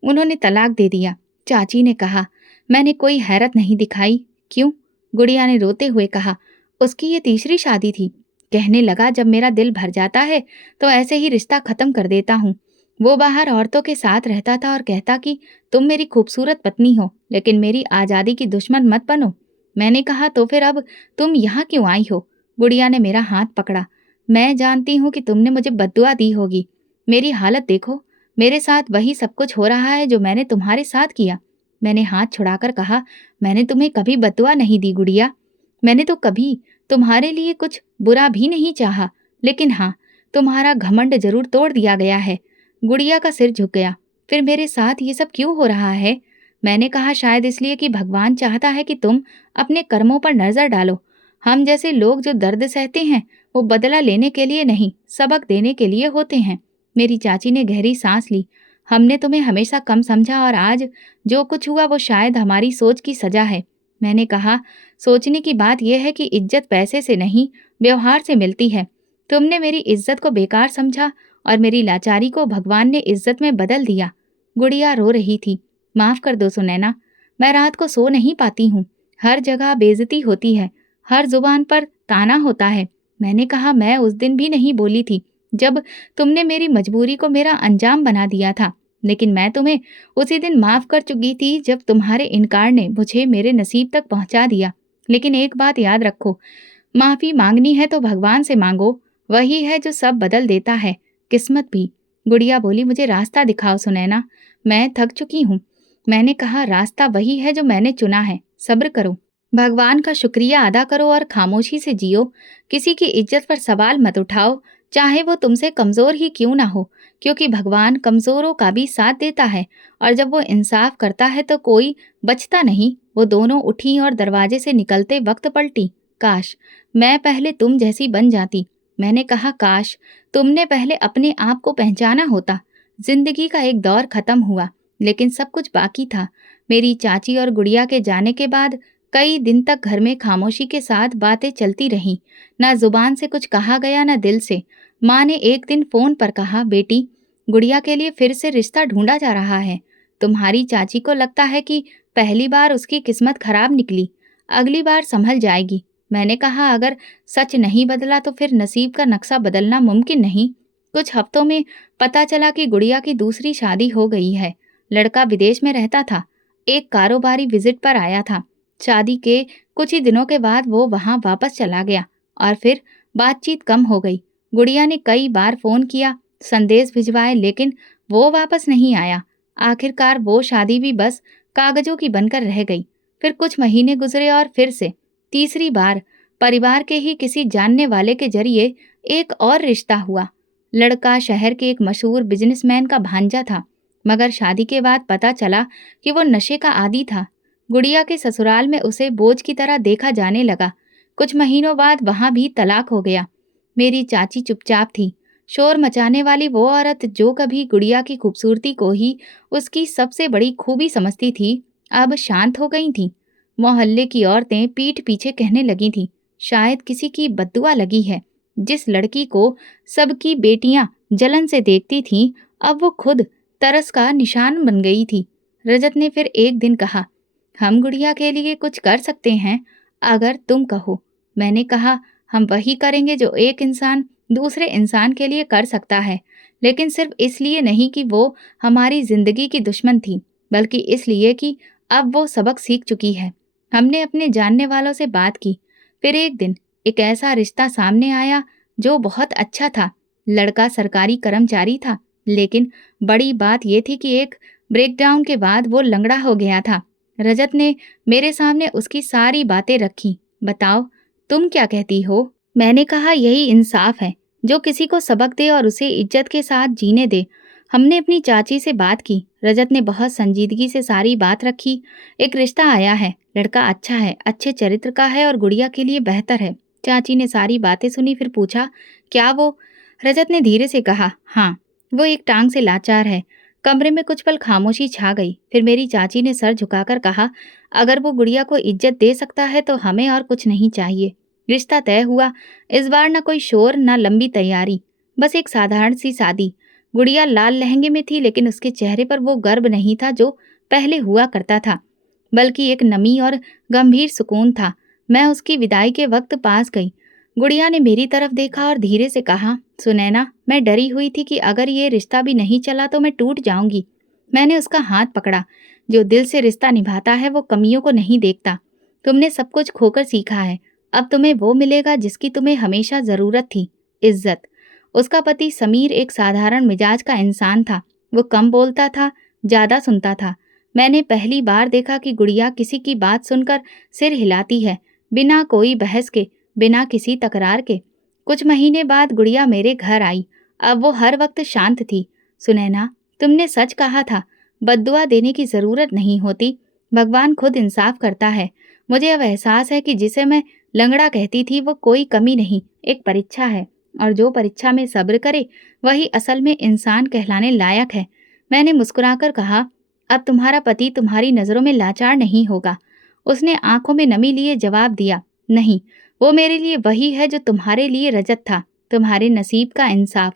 उन्होंने तलाक दे दिया, चाची ने कहा। मैंने कोई हैरत नहीं दिखाई। क्यों? गुड़िया ने रोते हुए कहा। उसकी ये तीसरी शादी थी। कहने लगा, जब मेरा दिल भर जाता है तो ऐसे ही रिश्ता खत्म कर देता हूँ। वो बाहर औरतों के साथ रहता था और कहता कि तुम मेरी खूबसूरत पत्नी हो, लेकिन मेरी आज़ादी की दुश्मन मत बनो। मैंने कहा, तो फिर अब तुम यहाँ क्यों आई हो? गुड़िया ने मेरा हाथ पकड़ा। मैं जानती हूँ कि तुमने मुझे बद्दुआ दी होगी। मेरी हालत देखो, मेरे साथ वही सब कुछ हो रहा है जो मैंने तुम्हारे साथ किया। मैंने हाथ छुड़ाकर कहा, मैंने तुम्हें कभी बद्दुआ नहीं दी गुड़िया। मैंने तो कभी तुम्हारे लिए कुछ बुरा भी नहीं चाहा, लेकिन हाँ, तुम्हारा घमंड जरूर तोड़ दिया गया है। गुड़िया का सिर झुक गया। फिर मेरे साथ ये सब क्यों हो रहा है? मैंने कहा, शायद इसलिए कि भगवान चाहता है कि तुम अपने कर्मों पर नजर डालो। हम जैसे लोग जो दर्द सहते हैं, वो बदला लेने के लिए नहीं, सबक देने के लिए होते हैं। मेरी चाची ने गहरी सांस ली। हमने तुम्हें हमेशा कम समझा और आज जो कुछ हुआ वो शायद हमारी सोच की सजा है। मैंने कहा, सोचने की बात यह है कि इज्जत पैसे से नहीं, व्यवहार से मिलती है। तुमने मेरी इज्जत को बेकार समझा और मेरी लाचारी को भगवान ने इज्जत में बदल दिया। गुड़िया रो रही थी। माफ कर दो सुनैना, मैं रात को सो नहीं पाती हूँ। हर जगह बेइज्जती होती है, हर जुबान पर ताना होता है। मैंने कहा, मैं उस दिन भी नहीं बोली थी जब तुमने मेरी मजबूरी को मेरा अंजाम बना दिया था, लेकिन मैं तुम्हें उसी दिन माफ कर चुकी थी जब तुम्हारे इनकार ने मुझे मेरे नसीब तक पहुंचा दिया। लेकिन एक बात याद रखो, माफी मांगनी है तो भगवान से मांगो, वही है जो सब बदल देता है, किस्मत भी। गुड़िया बोली, मुझे रास्ता दिखाओ सुनैना, मैं थक चुकी हूँ। मैंने कहा, रास्ता वही है जो मैंने चुना है, सब्र करो, भगवान का शुक्रिया अदा करो और खामोशी से जियो। किसी की इज्जत पर सवाल मत उठाओ, चाहे वो तुमसे कमजोर ही क्यों ना हो, क्योंकि भगवान कमजोरों का भी साथ देता है और जब वो इंसाफ करता है तो कोई बचता नहीं। वो दोनों उठी और दरवाजे से निकलते वक्त पलटी। काश मैं पहले तुम जैसी बन जाती। मैंने कहा, काश तुमने पहले अपने आप को पहचाना होता। जिंदगी का एक दौर खत्म हुआ, लेकिन सब कुछ बाकी था। मेरी चाची और गुड़िया के जाने के बाद कई दिन तक घर में खामोशी के साथ बातें चलती रहीं। ना जुबान से कुछ कहा गया, ना दिल से। माँ ने एक दिन फोन पर कहा, बेटी, गुड़िया के लिए फिर से रिश्ता ढूंढा जा रहा है। तुम्हारी चाची को लगता है कि पहली बार उसकी किस्मत खराब निकली, अगली बार संभल जाएगी। मैंने कहा, अगर सच नहीं बदला तो फिर नसीब का नक्शा बदलना मुमकिन नहीं। कुछ हफ्तों में पता चला कि गुड़िया की दूसरी शादी हो गई है। लड़का विदेश में रहता था, एक कारोबारी विजिट पर आया था। शादी के कुछ ही दिनों के बाद वो वहां वापस चला गया और फिर बातचीत कम हो गई। गुड़िया ने कई बार फोन किया, संदेश भिजवाए, लेकिन वो वापस नहीं आया। आखिरकार वो शादी भी बस कागजों की बनकर रह गई। फिर कुछ महीने गुजरे और फिर से तीसरी बार परिवार के ही किसी जानने वाले के जरिए एक और रिश्ता हुआ। लड़का शहर के एक मशहूर बिजनेसमैन का भांजा था, मगर शादी के बाद पता चला कि वो नशे का आदी था। गुड़िया के ससुराल में उसे बोझ की तरह देखा जाने लगा। कुछ महीनों बाद वहां भी तलाक हो गया। मेरी चाची चुपचाप थी। शोर मचाने वाली वो औरत जो कभी गुड़िया की खूबसूरती को ही उसकी सबसे बड़ी खूबी समझती थी, अब शांत हो गई थी। मोहल्ले की औरतें पीठ पीछे कहने लगी थी, शायद किसी की बद्दुआ लगी है। जिस लड़की को सबकी बेटियां जलन से देखती थीं, अब वो खुद तरस का निशान बन गई थी। रजत ने फिर एक दिन कहा, हम गुड़िया के लिए कुछ कर सकते हैं अगर तुम कहो। मैंने कहा, हम वही करेंगे जो एक इंसान दूसरे इंसान के लिए कर सकता है, लेकिन सिर्फ इसलिए नहीं कि वो हमारी जिंदगी की दुश्मन थी, बल्कि इसलिए कि अब वो सबक सीख चुकी है। हमने अपने जानने वालों से बात की। फिर एक दिन एक ऐसा रिश्ता सामने आया जो बहुत अच्छा था। लड़का सरकारी कर्मचारी था, लेकिन बड़ी बात यह थी कि एक ब्रेकडाउन के बाद वो लंगड़ा हो गया था। रजत ने मेरे सामने उसकी सारी बातें रखी। बताओ, तुम क्या कहती हो? मैंने कहा, यही इंसाफ है। जो किसी को सबक दे और उसे इज्जत के साथ जीने दे। हमने अपनी चाची से बात की। रजत ने बहुत संजीदगी से सारी बात रखी। एक रिश्ता आया है, लड़का अच्छा है, अच्छे चरित्र का है और गुड़िया के लिए बेहतर है। चाची ने सारी बातें सुनी, फिर पूछा, क्या वो? रजत ने धीरे से कहा, हाँ, वो एक टांग से लाचार है। कमरे में कुछ पल खामोशी छा गई। फिर मेरी चाची ने सर झुकाकर कहा, अगर वो गुड़िया को इज्जत दे सकता है तो हमें और कुछ नहीं चाहिए। रिश्ता तय हुआ। इस बार न कोई शोर, न लंबी तैयारी, बस एक साधारण सी शादी। गुड़िया लाल लहंगे में थी, लेकिन उसके चेहरे पर वो गर्व नहीं था जो पहले हुआ करता था, बल्कि एक नमी और गंभीर सुकून था। मैं उसकी विदाई के वक्त पास गई। गुड़िया ने मेरी तरफ देखा और धीरे से कहा, सुनैना, मैं डरी हुई थी कि अगर ये रिश्ता भी नहीं चला तो मैं टूट जाऊंगी। मैंने उसका हाथ पकड़ा। जो दिल से रिश्ता निभाता है वो कमियों को नहीं देखता। तुमने सब कुछ खोकर सीखा है, अब तुम्हें वो मिलेगा जिसकी तुम्हें हमेशा जरूरत थी, इज्जत। उसका पति समीर एक साधारण मिजाज का इंसान था। वो कम बोलता था, ज्यादा सुनता था। मैंने पहली बार देखा कि गुड़िया किसी की बात सुनकर सिर हिलाती है, बिना कोई बहस के, बिना किसी तकरार के। कुछ महीने बाद गुड़िया मेरे घर आई। अब वो हर वक्त शांत थी। सुनैना, तुमने सच कहा था, बद्दुआ देने की जरूरत नहीं होती, भगवान खुद इंसाफ करता है। मुझे अब एहसास है कि जिसे मैं लंगड़ा कहती थी वो कोई कमी नहीं, एक परीक्षा है, और जो परीक्षा में सब्र करे वही असल में इंसान कहलाने लायक है। मैंने मुस्कुराकर कहा, अब तुम्हारा पति तुम्हारी नजरों में लाचार नहीं होगा। उसने आंखों में नमी लिए जवाब दिया, नहीं, वो मेरे लिए वही है जो तुम्हारे लिए रजत था, तुम्हारे नसीब का इंसाफ।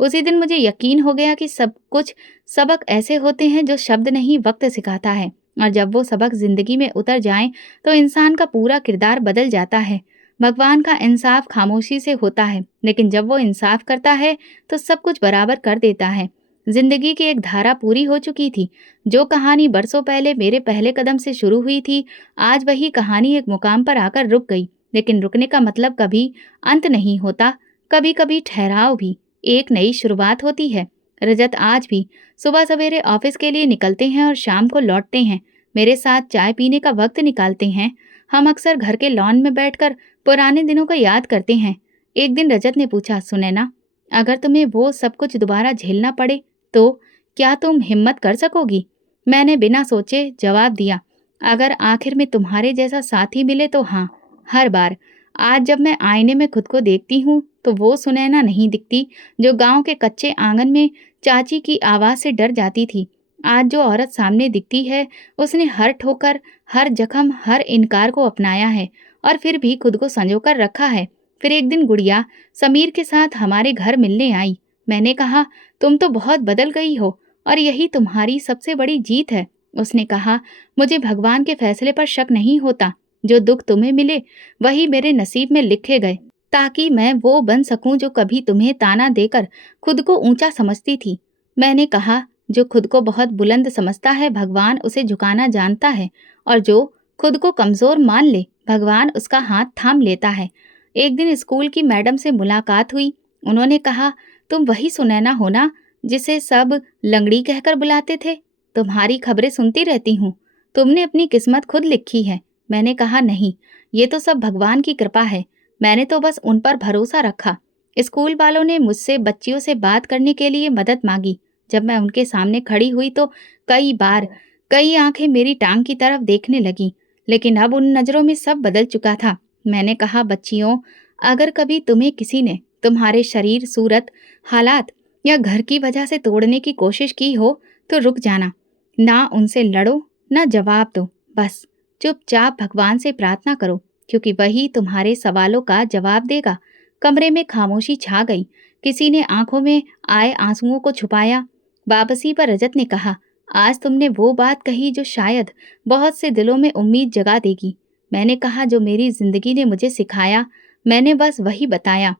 उसी दिन मुझे यकीन हो गया कि सब कुछ सबक ऐसे होते हैं जो शब्द नहीं, वक्त सिखाता है, और जब वो सबक जिंदगी में उतर जाएं तो इंसान का पूरा किरदार बदल जाता है। भगवान का इंसाफ खामोशी से होता है, लेकिन जब वो इंसाफ करता है तो सब कुछ बराबर कर देता है। जिंदगी की एक धारा पूरी हो चुकी थी। जो कहानी बरसों पहले मेरे पहले कदम से शुरू हुई थी, आज वही कहानी एक मुकाम पर आकर रुक गई। लेकिन रुकने का मतलब कभी अंत नहीं होता, कभी कभी ठहराव भी एक नई शुरुआत होती है। रजत आज भी सुबह सवेरे ऑफिस के लिए निकलते हैं और शाम को लौटते हैं। मेरे साथ चाय पीने का वक्त निकालते हैं। हम अक्सर घर के लॉन में बैठकर पुराने दिनों को याद करते हैं। एक दिन रजत ने पूछा, सुनैना, अगर तुम्हें वो सब कुछ दोबारा झेलना पड़े तो क्या तुम हिम्मत कर सकोगी? मैंने बिना सोचे जवाब दिया, अगर आखिर में तुम्हारे जैसा साथी मिले तो हाँ, हर बार। आज जब मैं आईने में खुद को देखती हूँ तो वो सुनैना नहीं दिखती जो गांव के कच्चे आंगन में चाची की आवाज से डर जाती थी। आज जो औरत सामने दिखती है, उसने हर ठोकर, हर जख्म, हर इनकार को अपनाया है और फिर भी खुद को संजोकर रखा है। फिर एक दिन गुड़िया समीर के साथ हमारे घर मिलने आई। मैंने कहा, तुम तो बहुत बदल गई हो और यही तुम्हारी सबसे बड़ी जीत है। उसने कहा, मुझे भगवान के फैसले पर शक नहीं होता। जो दुख तुम्हें मिले वही मेरे नसीब में लिखे गए, ताकि मैं वो बन सकूं जो कभी तुम्हें ताना देकर खुद को ऊंचा समझती थी। मैंने कहा, जो खुद को बहुत बुलंद समझता है भगवान उसे झुकाना जानता है, और जो खुद को कमजोर मान ले भगवान उसका हाथ थाम लेता है। एक दिन स्कूल की मैडम से मुलाकात हुई। उन्होंने कहा, तुम वही सुनैना हो ना जिसे सब लंगड़ी कहकर बुलाते थे? तुम्हारी खबरें सुनती रहती हूँ। तुमने अपनी किस्मत खुद लिखी है। मैंने कहा, नहीं, ये तो सब भगवान की कृपा है। मैंने तो बस उन पर भरोसा रखा। स्कूल वालों ने मुझसे बच्चियों से बात करने के लिए मदद मांगी। जब मैं उनके सामने खड़ी हुई तो कई बार कई आंखें मेरी टांग की तरफ देखने लगी, लेकिन अब उन नजरों में सब बदल चुका था। मैंने कहा, बच्चियों, अगर कभी तुम्हें किसी ने तुम्हारे शरीर, सूरत, हालात या घर की वजह से तोड़ने की कोशिश की हो तो रुक जाना। ना उनसे लड़ो, ना जवाब दो, बस चुपचाप भगवान से प्रार्थना करो, क्योंकि वही तुम्हारे सवालों का जवाब देगा। कमरे में खामोशी छा गई। किसी ने आंखों में आए आंसुओं को छुपाया। वापसी पर रजत ने कहा, आज तुमने वो बात कही जो शायद बहुत से दिलों में उम्मीद जगा देगी। मैंने कहा, जो मेरी जिंदगी ने मुझे सिखाया मैंने बस वही बताया।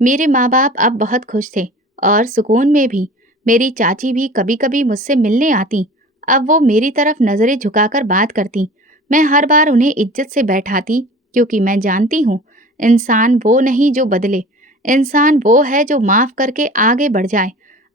मेरे माँ बाप अब बहुत खुश थे और सुकून में भी। मेरी चाची भी कभी कभी मुझसे मिलने आती। अब वो मेरी तरफ नजरें झुकाकर बात करती। मैं हर बार उन्हें इज्जत से बैठाती, क्योंकि मैं जानती हूँ इंसान वो नहीं जो बदले, इंसान वो है जो माफ करके आगे बढ़ जाए।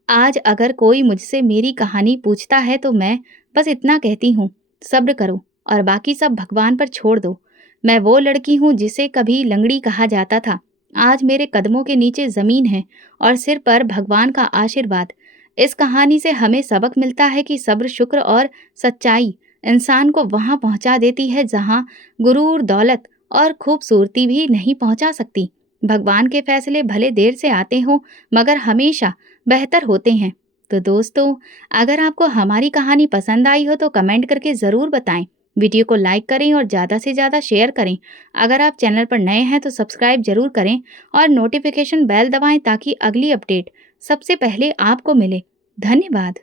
आज अगर कोई मुझसे मेरी कहानी पूछता है तो मैं बस इतना कहती हूँ, सब्र करो और बाकी सब भगवान पर छोड़ दो। मैं वो लड़की हूँ जिसे कभी लंगड़ी कहा जाता था, आज मेरे कदमों के नीचे ज़मीन है और सिर पर भगवान का आशीर्वाद। इस कहानी से हमें सबक मिलता है कि सब्र, शुक्र और सच्चाई इंसान को वहाँ पहुँचा देती है जहाँ गुरूर, दौलत और खूबसूरती भी नहीं पहुँचा सकती। भगवान के फैसले भले देर से आते हों, मगर हमेशा बेहतर होते हैं। तो दोस्तों, अगर आपको हमारी कहानी पसंद आई हो तो कमेंट करके ज़रूर बताएं। वीडियो को लाइक करें और ज़्यादा से ज़्यादा शेयर करें। अगर आप चैनल पर नए हैं तो सब्सक्राइब ज़रूर करें और नोटिफिकेशन बेल दबाएं ताकि अगली अपडेट सबसे पहले आपको मिले। धन्यवाद।